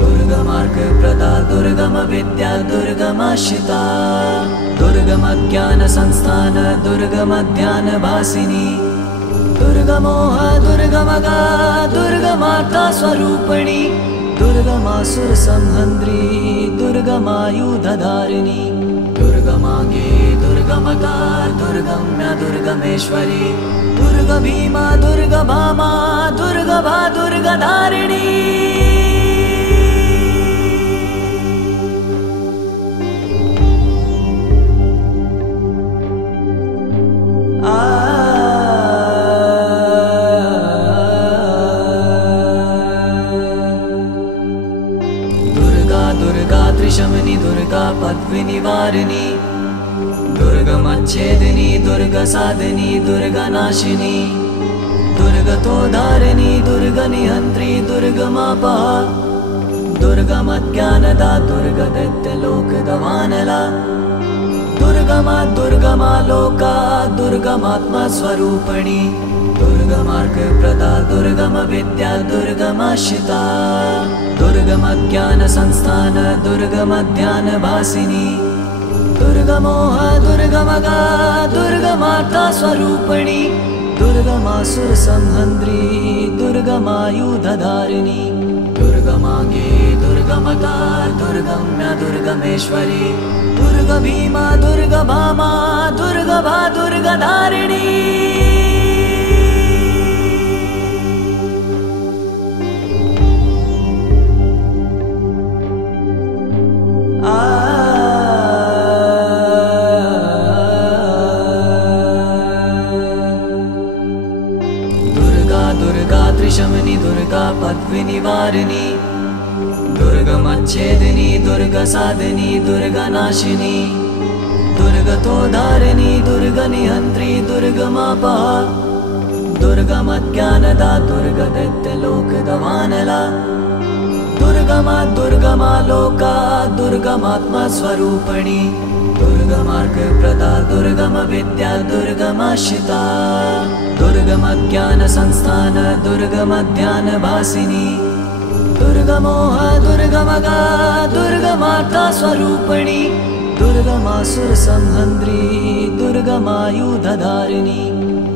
दुर्गमार्गप्रदा दुर्गमविद्या दुर्गमाश्रिता दुर्गमज्ञानसंस्थान दुर्गमध्यानभासिनी दुर्गमोह दुर्गमगा दुर्गमाता स्वरूपिणी दुर्गमासुरसंहन्त्री दुर्गमायुधधारिणी दुर्गमांगे दुर्गमता दुर्गम्या दुर्गमेश्वरी दुर्गभीमा दुर्गभामा दुर्गभा दुर्गधारिणी शमनी दुर्गा पद्विनिवारिणी दुर्गमच्छेदिनी दुर्गसादिनी दुर्गनाशिनी दुर्गतोद्धारिणी दुर्गनिहन्त्री दुर्गमापहा दुर्गमज्ञानदा दुर्गदैत्यलोकदवानला दुर्गमा दुर्गमा लोका दुर्गमात्मस्वरूपिणी दुर्गमार्गप्रदा दुर्गमविद्या दुर्गमाश्रिता दुर्गमज्ञानसंस्थान दुर्गमध्यानभासिनी दुर्गमोह दुर्गमगा दुर्गमाता स्वरूपिणी दुर्गमासुरसंहन्त्री दुर्गमायुधधारिणी दुर्गमांगे दुर्गमता दुर्गम्या दुर्गमेश्वरी दुर्गभीमा दुर्गभामा दुर्गभा दुर्गधारिणी त्रिशमनी दुर्गा पद्विनिवारिणी दुर्गमच्छेदिनी दुर्गसाधिनी दुर्गनाशिनी दुर्गतोधारिणी दुर्गनिहन्त्री दुर्गमापहा दुर्गमज्ञानदा दुर्गदैत्यलोकदवानला दुर्गमा दुर्गमा लोका दुर्गमात्मस्वरूपिणी दुर्गमार्गप्रदा दुर्गमविद्या दुर्गमाश्रिता दुर्गमज्ञानसंस्थान दुर्गमध्यानभासिनी दुर्गमोह दुर्गमगा दुर्गमाता स्वरूपिणी दुर्गमासुरसंहन्त्री दुर्गमायुधधारिणी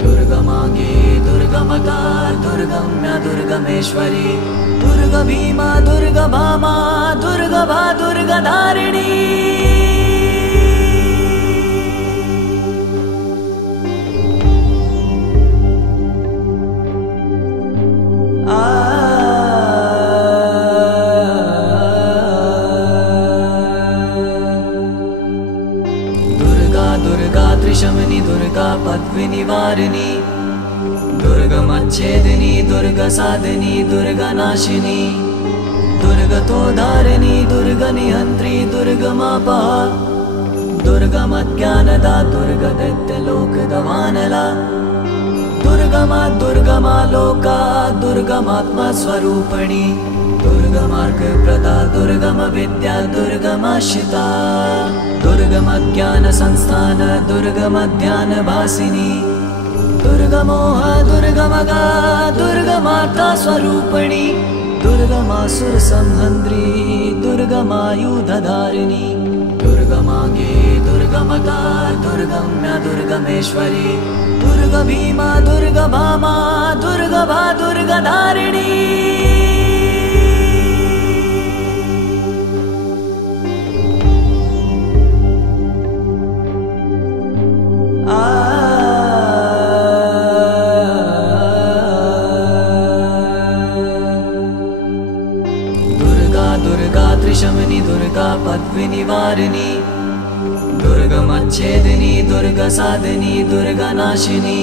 दुर्गमांगे दुर्गमता दुर्गम्या दुर्गमेश्वरी दुर्गभीमा दुर्गभामा दुर्गभा दुर्गधारिणी त्रिशमनी दुर्गा पद्विनिवारिणी दुर्गमच्छेदिनी दुर्गसाधिनी दुर्गनाशिनी दुर्गतोधारिणी दुर्गनिहन्त्री दुर्गमापहा दुर्गमज्ञानदा दुर्गदैत्यलोकदवानला दुर्गमा दुर्गमा लोका दुर्गमात्मस्वरूपिणी दुर्गमार्गप्रदा दुर्गमविद्या दुर्गमाश्रिता दुर्गमज्ञानसंस्थान दुर्गमध्यानभासिनी दुर्गमोह दुर्गमगा दुर्गमाता स्वरूपिणी दुर्गमासुरसंहन्त्री दुर्गमायुधधारिणी दुर्गमांगे दुर्गमता दुर्गम्या दुर्गमेश्वरी दुर्गभीमा दुर्गभामा दुर्गभा दुर्गधारिणी त्रिशमनी दुर्गा पद्विनिवारिणी दुर्गमच्छेदिनी दुर्गसाधिनी दुर्गनाशिनी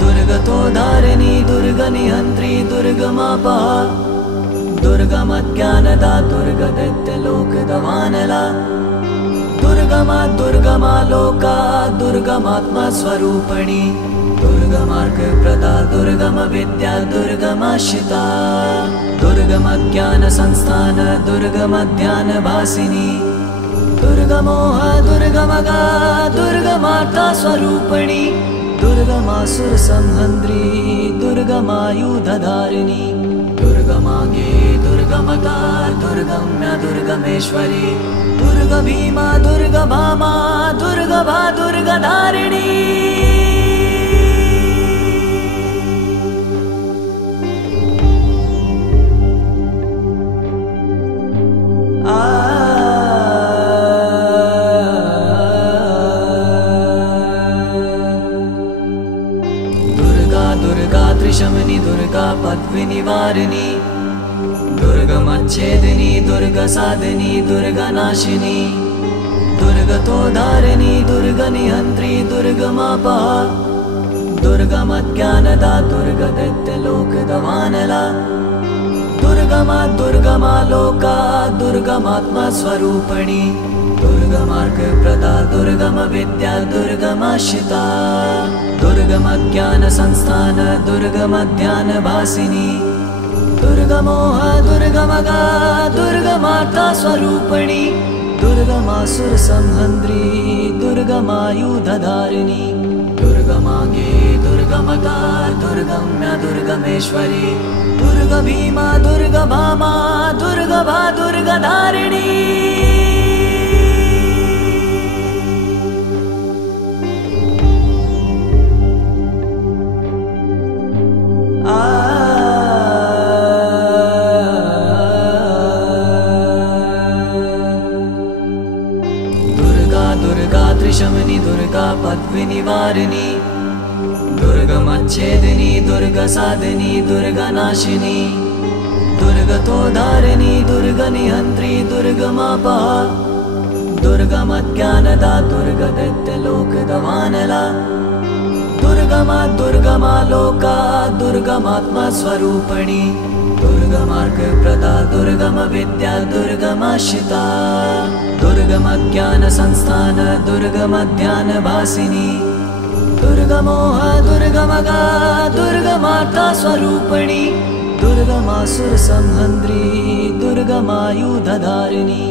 दुर्गतोधारिणी दुर्गनिहन्त्री दुर्गमापहा दुर्गमज्ञानदा दुर्गदैत्यलोकदवानला दुर्गमा दुर्गमा लोका दुर्गमात्मस्वरूपिणी दुर्गमार्गप्रदा दुर्गमविद्या दुर्गमाश्रिता दुर्गमज्ञानसंस्थान दुर्गमध्यानभासिनी दुर्गमोह दुर्गमगा दुर्गमाता स्वरूपिणी दुर्गमासुरसंहन्त्री दुर्गमायुधधारिणी दुर्गमांगे दुर्गमता दुर्गम्या दुर्गमेश्वरी दुर्गभीमा दुर्गभामा दुर्गभा दुर्गधारिणी त्रिशमनी दुर्गा पद्विनिवारिणी दुर्गमच्छेदिनी दुर्गसाधिनी दुर्गनाशिनी दुर्गतोधारिणी दुर्गनिहन्त्री दुर्गमापहा दुर्गमज्ञानदा दुर्गदैत्यलोकदवानला दुर्गमा दुर्गमा लोका दुर्गमात्मस्वरूपिणी दुर्गमार्गप्रदा दुर्गमविद्या दुर्गमाश्रिता दुर्गमज्ञानसंस्थान दुर्गमध्यानभासिनी दुर्गमोह दुर्गमगा दुर्गमाता स्वरूपिणी दुर्गमासुरसंहन्त्री दुर्गमायुधधारिणी दुर्ग दुर्गमांगे दुर्गमता दुर्गम्या दुर्गमेश्वरी दुर्गभीमा दुर्गभामा दुर्गभा दुर्गधारिणी त्रिशमनी दुर्गा पद्विनिवारिणी दुर्गमच्छेदिनी दुर्गसाधिनी दुर्गनाशिनी दुर्गतोधारिणी दुर्गनिहन्त्री दुर्गमापहा दुर्गमज्ञानदा दुर्गदैत्यलोकदवानला दुर्गमा दुर्गमा लोका दुर्गमात्मस्वरूपिणी दुर्गमार्गप्रदा दुर्गमविद्या दुर्गमाश्रिता दुर्गमज्ञानसंस्थान दुर्गमध्यानभासिनी दुर्गमोह दुर्गमगा दुर्गमाता स्वरूपिणी दुर्गमासुरसंहन्त्री दुर्गमायुधधारिणी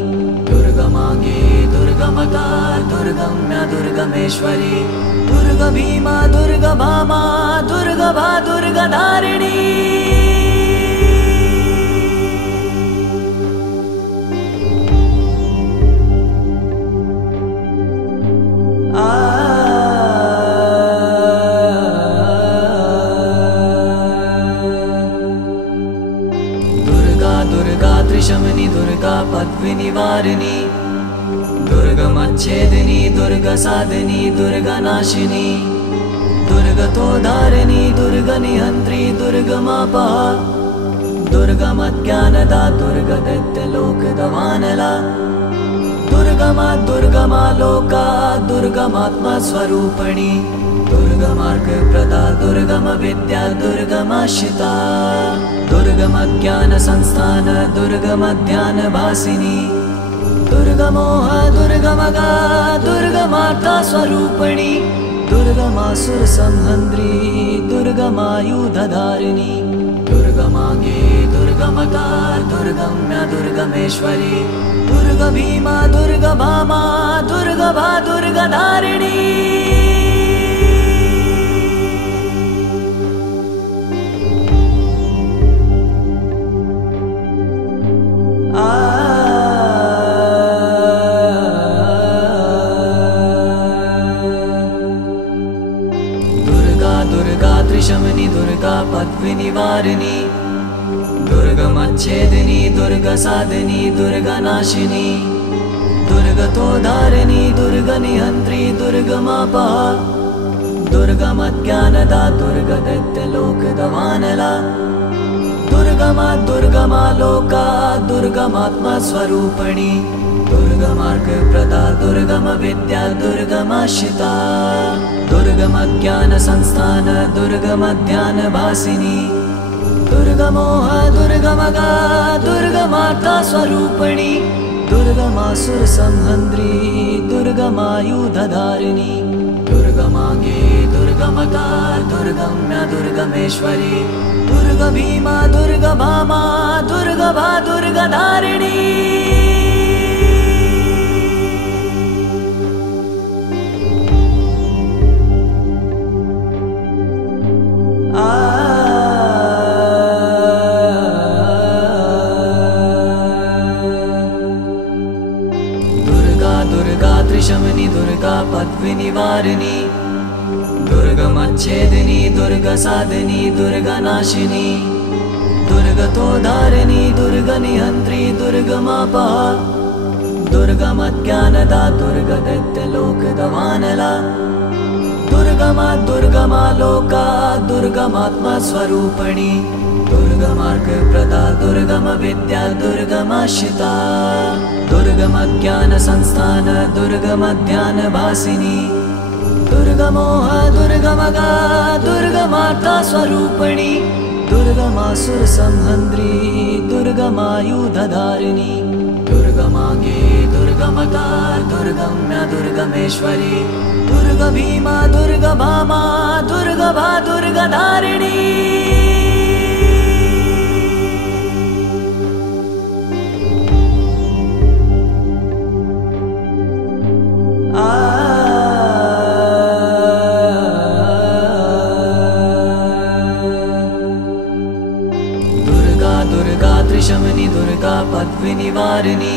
दुर्गमांगे दुर्गमता दुर्गम्या दुर्गमेश्वरी दुर्गभीमा दुर्गभामा दुर्गभा दुर्गधारिणी त्रिशमनी दुर्गा पद्विनिवारिणी दुर्गमच्छेदिनी दुर्गसाधिनी दुर्गनाशिनी दुर्गतोधारिणी दुर्गनिहन्त्री दुर्गमापहा दुर्गमज्ञानदा दुर्गदैत्यलोकदवानला दुर्गमा दुर्गमा लोका दुर्गमात्मस्वरूपिणी दुर्गमार्गप्रदा दुर्गमविद्या दुर्गमाश्रिता दुर्गमज्ञानसंस्थान दुर्गमध्यानभासिनी दुर्गमोह दुर्गमगा दुर्गमाता स्वरूपिणी दुर्गमासुरसंहन्त्री दुर्गमायुधधारिणी दुर्गमांगे दुर्गमता दुर्गम्या दुर्गमेश्वरी दुर्गभीमा दुर्गभामा दुर्गभा दुर्गधारिणी त्रिशमनी दुर्गा पद्विनिवारिणी दुर्गमच्छेदिनी दुर्गसाधिनी दुर्गनाशिनी दुर्गतोधारिणी दुर्गनिहन्त्री दुर्गमापहा दुर्गमज्ञानदा दुर्गदैत्यलोकदवानला दुर्गमा दुर्गमा लोका दुर्गमात्मस्वरूपिणी दुर्गमार्गप्रदा दुर्गमविद्या दुर्गमाश्रिता दुर्गमज्ञानसंस्थान दुर्गमध्यानभासिनी दुर्गमोह दुर्गमगा दुर्गमाता स्वरूपिणी दुर्गमासुरसंहन्त्री दुर्गमायुधधारिणी दुर्गमांगे दुर्गमता दुर्गम्या दुर्गमेश्वरी दुर्गभीमा दुर्गभामा दुर्गभा दुर्गधारिणी त्रिशमनी दुर्गा पद्विनिवारिणी दुर्गमच्छेदिनी दुर्गसाधिनी दुर्गनाशिनी दुर्गतोधारिणी दुर्गनिहन्त्री दुर्गमापहा दुर्गमज्ञानदा दुर्गदैत्यलोकदवानला दुर्गमा दुर्गमा लोका दुर्गमात्मस्वरूपिणी दुर्गमार्गप्रदा दुर्गमविद्या दुर्गमाश्रिता दुर्गमज्ञानसंस्थान दुर्गमध्यानभासिनी दुर्गमोह दुर्गमगा दुर्गमाता स्वरूपिणी दुर्गमासुरसंहन्त्री दुर्गमायुधधारिणी दुर्गमांगे दुर्गमता दुर्गम्या दुर्गमेश्वरी दुर्गभीमा दुर्गभामा दुर्गभा दुर्गधारिणी त्रिशमनि दुर्गा पद्विनिवारिणी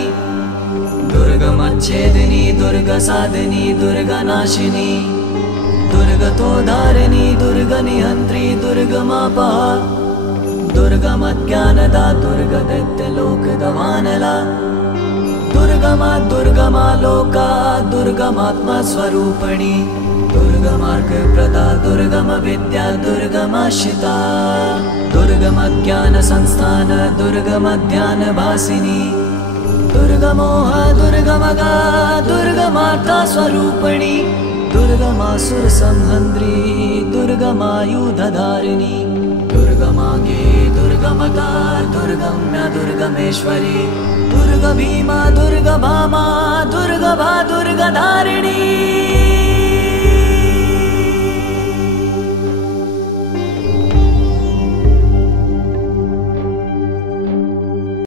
दुर्गमच्छेदिनी दुर्गसाधिनी दुर्गनाशिनी दुर्गतोद्धारिणी दुर्गनिहन्त्री दुर्गमापहा दुर्गमज्ञानदा दुर्गदैत्यलोकदवानला दुर्गमा दुर्गमा लोका दुर्गमात्मस्वरूपिणी दुर्गमार्गप्रदा दुर्गमविद्या दुर्गमाश्रिता दुर्गमज्ञानसंस्थान दुर्गमध्यानभासिनी दुर्गमोह दुर्गमगा दुर्गमाता स्वरूपिणी दुर्गमासुरसंहन्त्री दुर्गमायुधधारिणी दुर्गमागे दुर्गमता दुर्गम्या दुर्गमेश्वरी दुर्गभीमा दुर्गभामा दुर्गभा दुर्गधारिणी।